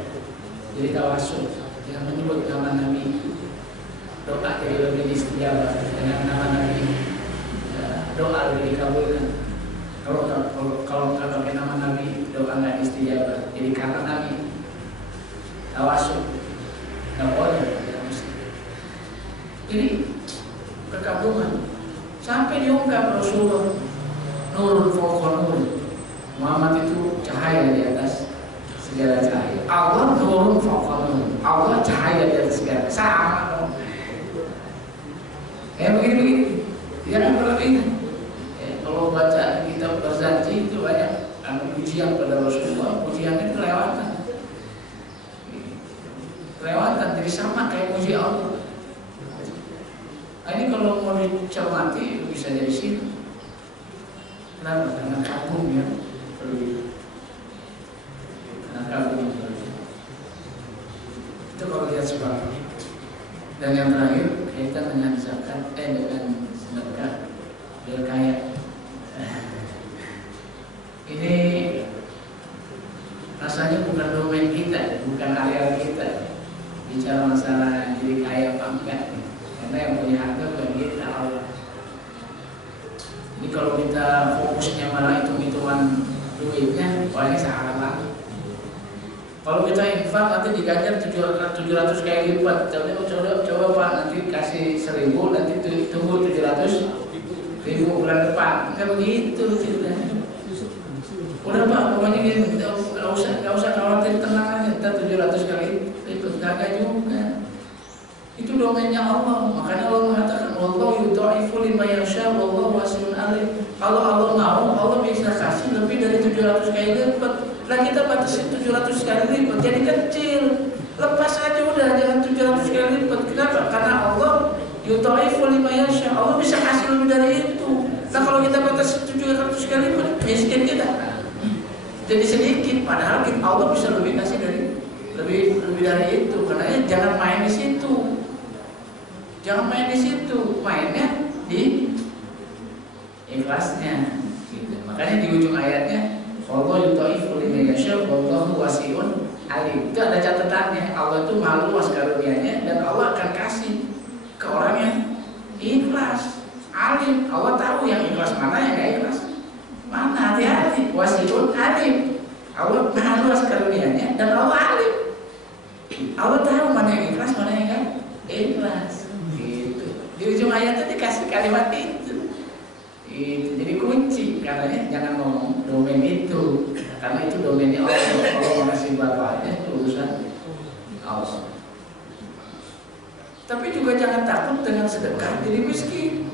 jadi tawasul dengan menyebut nama Nabi, doa jadi lebih istijabah dengan nama Nabi, doa lebih dikabulkan. Kalau nggak pakai nama Nabi, doa nggak istijabah. Jadi karena Nabi tawasul nggak boleh. Jadi kekaguman sampai diungkap Rasulullah nurun fawqa nur. Muhammad itu cahaya di atas segala cahaya. Allah nurun fawqa nur. Allah cahaya di atas segala. Sama dong. Begini. Jangan berlebihan. Kalau baca kitab Barzanji itu banyak pujian pada Rasulullah. Pujiannya kelewatan. Jadi sama kayak puji Allah. Nah, ini kalau mau dicermati bisa jadi sini. Kenapa? Karena kagum ya. Karena kagum. Itu kalau lihat sebab. Dan yang terakhir kaitan dengan zakat, dengan sedekah biar kaya. Ini rasanya bukan domain kita, bukan area kita. Bicara masalah jadi kaya apa enggak. Karena yang punya harta bukan kita, Allah. Jadi kalau kita fokusnya malah hitung-hitungan duitnya, wah ini salah banget. Kalau kita infak nanti diganjar 700 kali lipat. Coba Pak nanti kasih 1000, nanti tunggu 700.000 bulan depan. Enggak begitu ceritanya. Udah Pak, pokoknya gini, nggak usah khawatir, tenang aja. Ntar 700 kali lipat, kagak juga. Itu domainnya Allah. Makanya Allah mengatakan wallahu yudha'ifu liman yasha wallahu wasi'un alim. Kalau Allah mau, Allah bisa kasih lebih dari 700 kali lipat. Lah kita batasin 700 kali lipat jadi kecil. Lepas aja udah, jangan 700 kali lipat. Kenapa? Karena Allah yudha'ifu liman yasha. Allah bisa kasih lebih dari itu. Nah kalau kita batasin 700 kali lipat, miskin kita. Jadi sedikit, padahal Allah bisa lebih kasih dari lebih dari itu. Karena jangan main di situ. Jangan main di situ, mainnya di ikhlasnya. Gitu. Makanya di ujung ayatnya, Allah yudha'ifu liman yasha wallahu wasi'un alim. Itu ada catatannya. Allah itu maha luas karunia-Nya dan Allah akan kasih ke orang yang ikhlas. Alim, Allah tahu yang ikhlas mana yang nggak ikhlas. Mana hati-hati, wasi'un alim. Allah maha luas karunia-Nya dan Allah alim. Allah tahu mana yang ikhlas, mana yang nggak ikhlas. Di ujung ayatnya dikasih kalimat itu. Gitu. Jadi kunci katanya jangan ngomong domain itu, karena itu domainnya Allah. Kalau ngasih bapaknya itu urusan Allah. Tapi juga jangan takut dengan sedekah jadi miskin.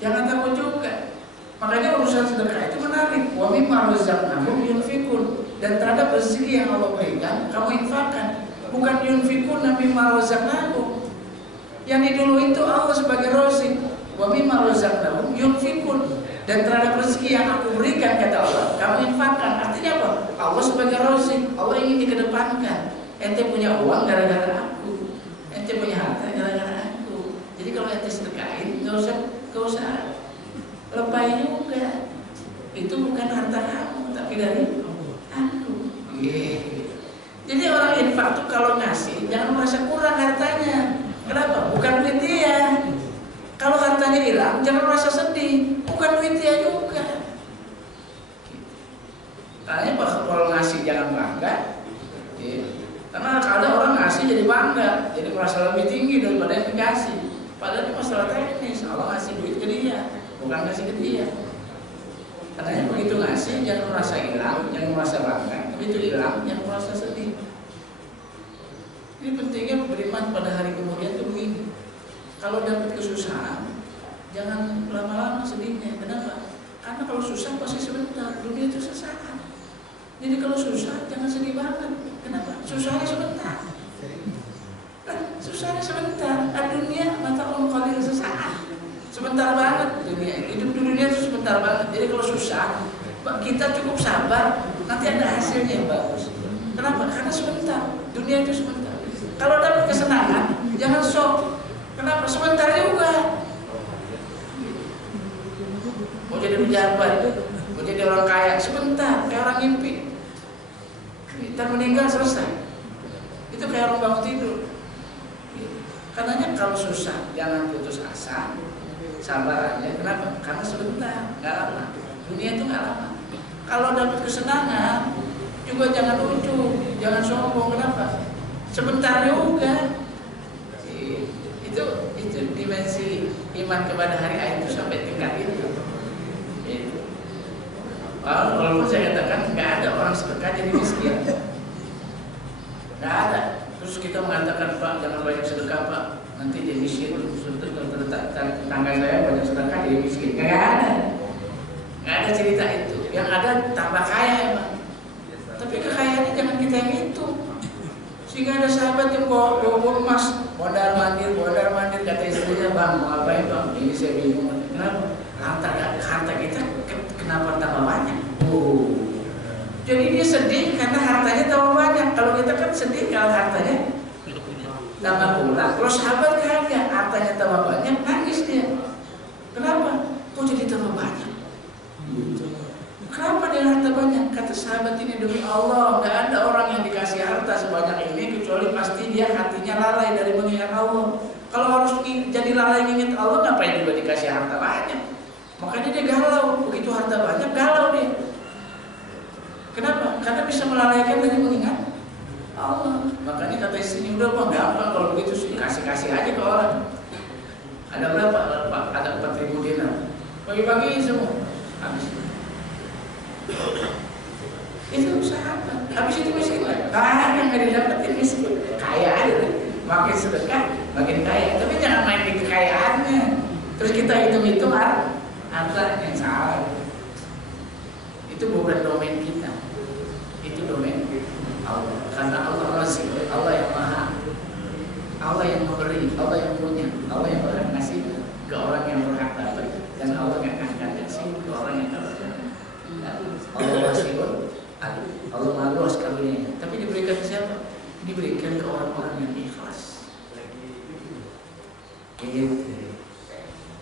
Jangan takut juga. Makanya urusan sedekah itu menarik. Wa mimma razaqnahum yunfikun. Dan terhadap rezeki yang Allah berikan, kamu infakkan. Bukan yunfikun mimma razaqnahum. Yang didulu itu Allah sebagai Razik. Wa mimma razaqnahum yunfikun. Dan terhadap rezeki yang aku berikan, kata Allah, kamu infakkan. Artinya apa? Allah sebagai Razik. Allah ingin dikedepankan. Ente punya uang gara-gara aku. Ente punya harta gara-gara aku. Jadi kalau ente sedekahin, gak usah lebay juga. Itu bukan harta kamu, tapi dari aku. Jadi orang infak tuh kalau ngasih jangan merasa kurang hartanya. Kenapa? Bukan duit dia. Kalau hartanya hilang jangan merasa sedih. Bukan duit dia juga. Makanya kalau ngasih jangan bangga. Karena ada orang ngasih jadi bangga, jadi merasa lebih tinggi daripada yang dikasih. Padahal itu masalah teknis. Allah ngasih duit ke dia, bukan ngasih ke dia. Katanya begitu ngasih jangan merasa hilang, jangan merasa bangga. Begitu hilang jangan merasa sedih. Ini pentingnya beriman pada hari kemudian itu begini. Kalau dapat kesusahan jangan lama-lama sedihnya. Kenapa? Karena kalau susah pasti sebentar. Dunia itu sesaat. Jadi kalau susah jangan sedih banget. Kenapa? Susahnya sebentar. Susahnya sebentar. Dunia mata qalil sesaat. Sebentar banget dunia. Hidup di dunia itu sebentar banget. Jadi kalau susah, kita cukup sabar, nanti ada hasilnya yang bagus. Kenapa? Karena sebentar. Dunia itu sebentar. Kalau dapat kesenangan, jangan sok. Kenapa? Sebentar juga. Mau jadi pejabat, mau jadi orang kaya, sebentar. Kayak orang mimpi. Kita meninggal selesai. Itu kayak orang bangun tidur. Katanya kalau susah jangan putus asa, sabar aja. Kenapa? Karena sebentar, nggak lama. Dunia itu nggak lama. Kalau dapat kesenangan juga jangan ujub, jangan sombong. Kenapa? Sebentar juga. Itu dimensi iman kepada hari akhir itu sampai tingkat itu. Walaupun saya katakan nggak ada orang sedekah jadi miskin, nggak ada. Terus kita mengatakan Pak jangan banyak sedekah Pak, nanti jadi miskin. Tetangga saya banyak sedekah jadi miskin, nggak ada cerita itu. Yang ada tambah kaya emang. Tapi kekayaannya jangan kita yang hitung. Sehingga ada sahabat yang bawa emas, modal mandir kata istrinya, bang mau ngapain bang? Ini saya bingung. Kenapa? Harta kita kenapa tambah banyak? Jadi dia sedih karena hartanya tambah banyak. Kalau kita kan sedih kalau hartanya tambah kurang. Kalau sahabat kagak, hartanya tambah banyak, nangis dia. Kenapa? Kok jadi tambah banyak? Kenapa dia harta banyak? Kata sahabat ini, demi Allah, nggak ada orang yang dikasih harta sebanyak ini kecuali pasti dia hatinya lalai dari mengingat Allah. Kalau harus jadi lalai mengingat Allah, ngapain juga dikasih harta banyak? Makanya dia galau, begitu harta banyak galau dia. Kenapa? Karena bisa melalaikan dari mengingat Allah. Makanya kata istrinya, udah Pak, gampang kalau begitu sih, kasih aja ke orang. Ada berapa Pak? Ada 4.000 dinar. Bagi-bagi semua. Habis. Itu sahabat. Habis itu miskin lah. Yang nggak didapetin miskin. Kaya aja deh. Makin sedekah, makin kaya. Tapi jangan main di kekayaannya. Terus kita hitung-hitung harta yang salah. Itu bukan domain kita. Itu domain Allah. Karena Allah Razik, Allah yang maha, Allah yang memberi, Allah yang punya, Allah yang berhak ngasih ke orang yang berhak dapat, dan Allah yang akan kasih ke orang yang dapat. Allah wasiun, Allah maha luas karunia-Nya. Tapi diberikan ke siapa? Diberikan ke orang-orang yang ikhlas. Gitu.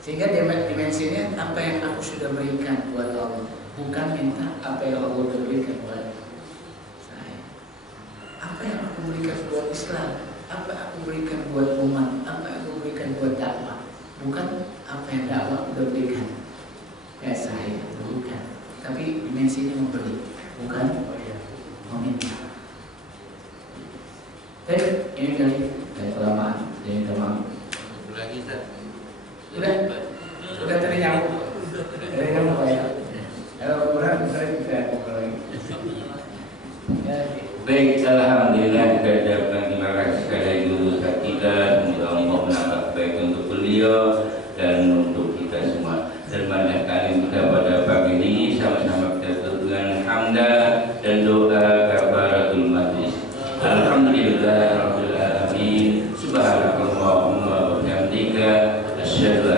Sehingga dimensinya apa yang aku sudah berikan buat Allah, bukan minta apa yang Allah berikan buat saya. Apa yang aku berikan buat Islam, apa yang aku berikan buat umat, apa yang aku berikan buat dakwah, bukan apa yang dakwah sudah berikan ya saya, bukan. Tapi dimensinya memberi, bukan meminta. Tapi ini kali kelamaan, jadi kelamaan. Lagi Sudah ternyata beliau dan untuk kita semua. Dan banyak kali kita pada pagi ini sama-sama kita tutup dengan hamdah dan doa kafaratul majlis. Alhamdulillah rabbil alamin. Subhanakallahumma wa bihamdika asyhadu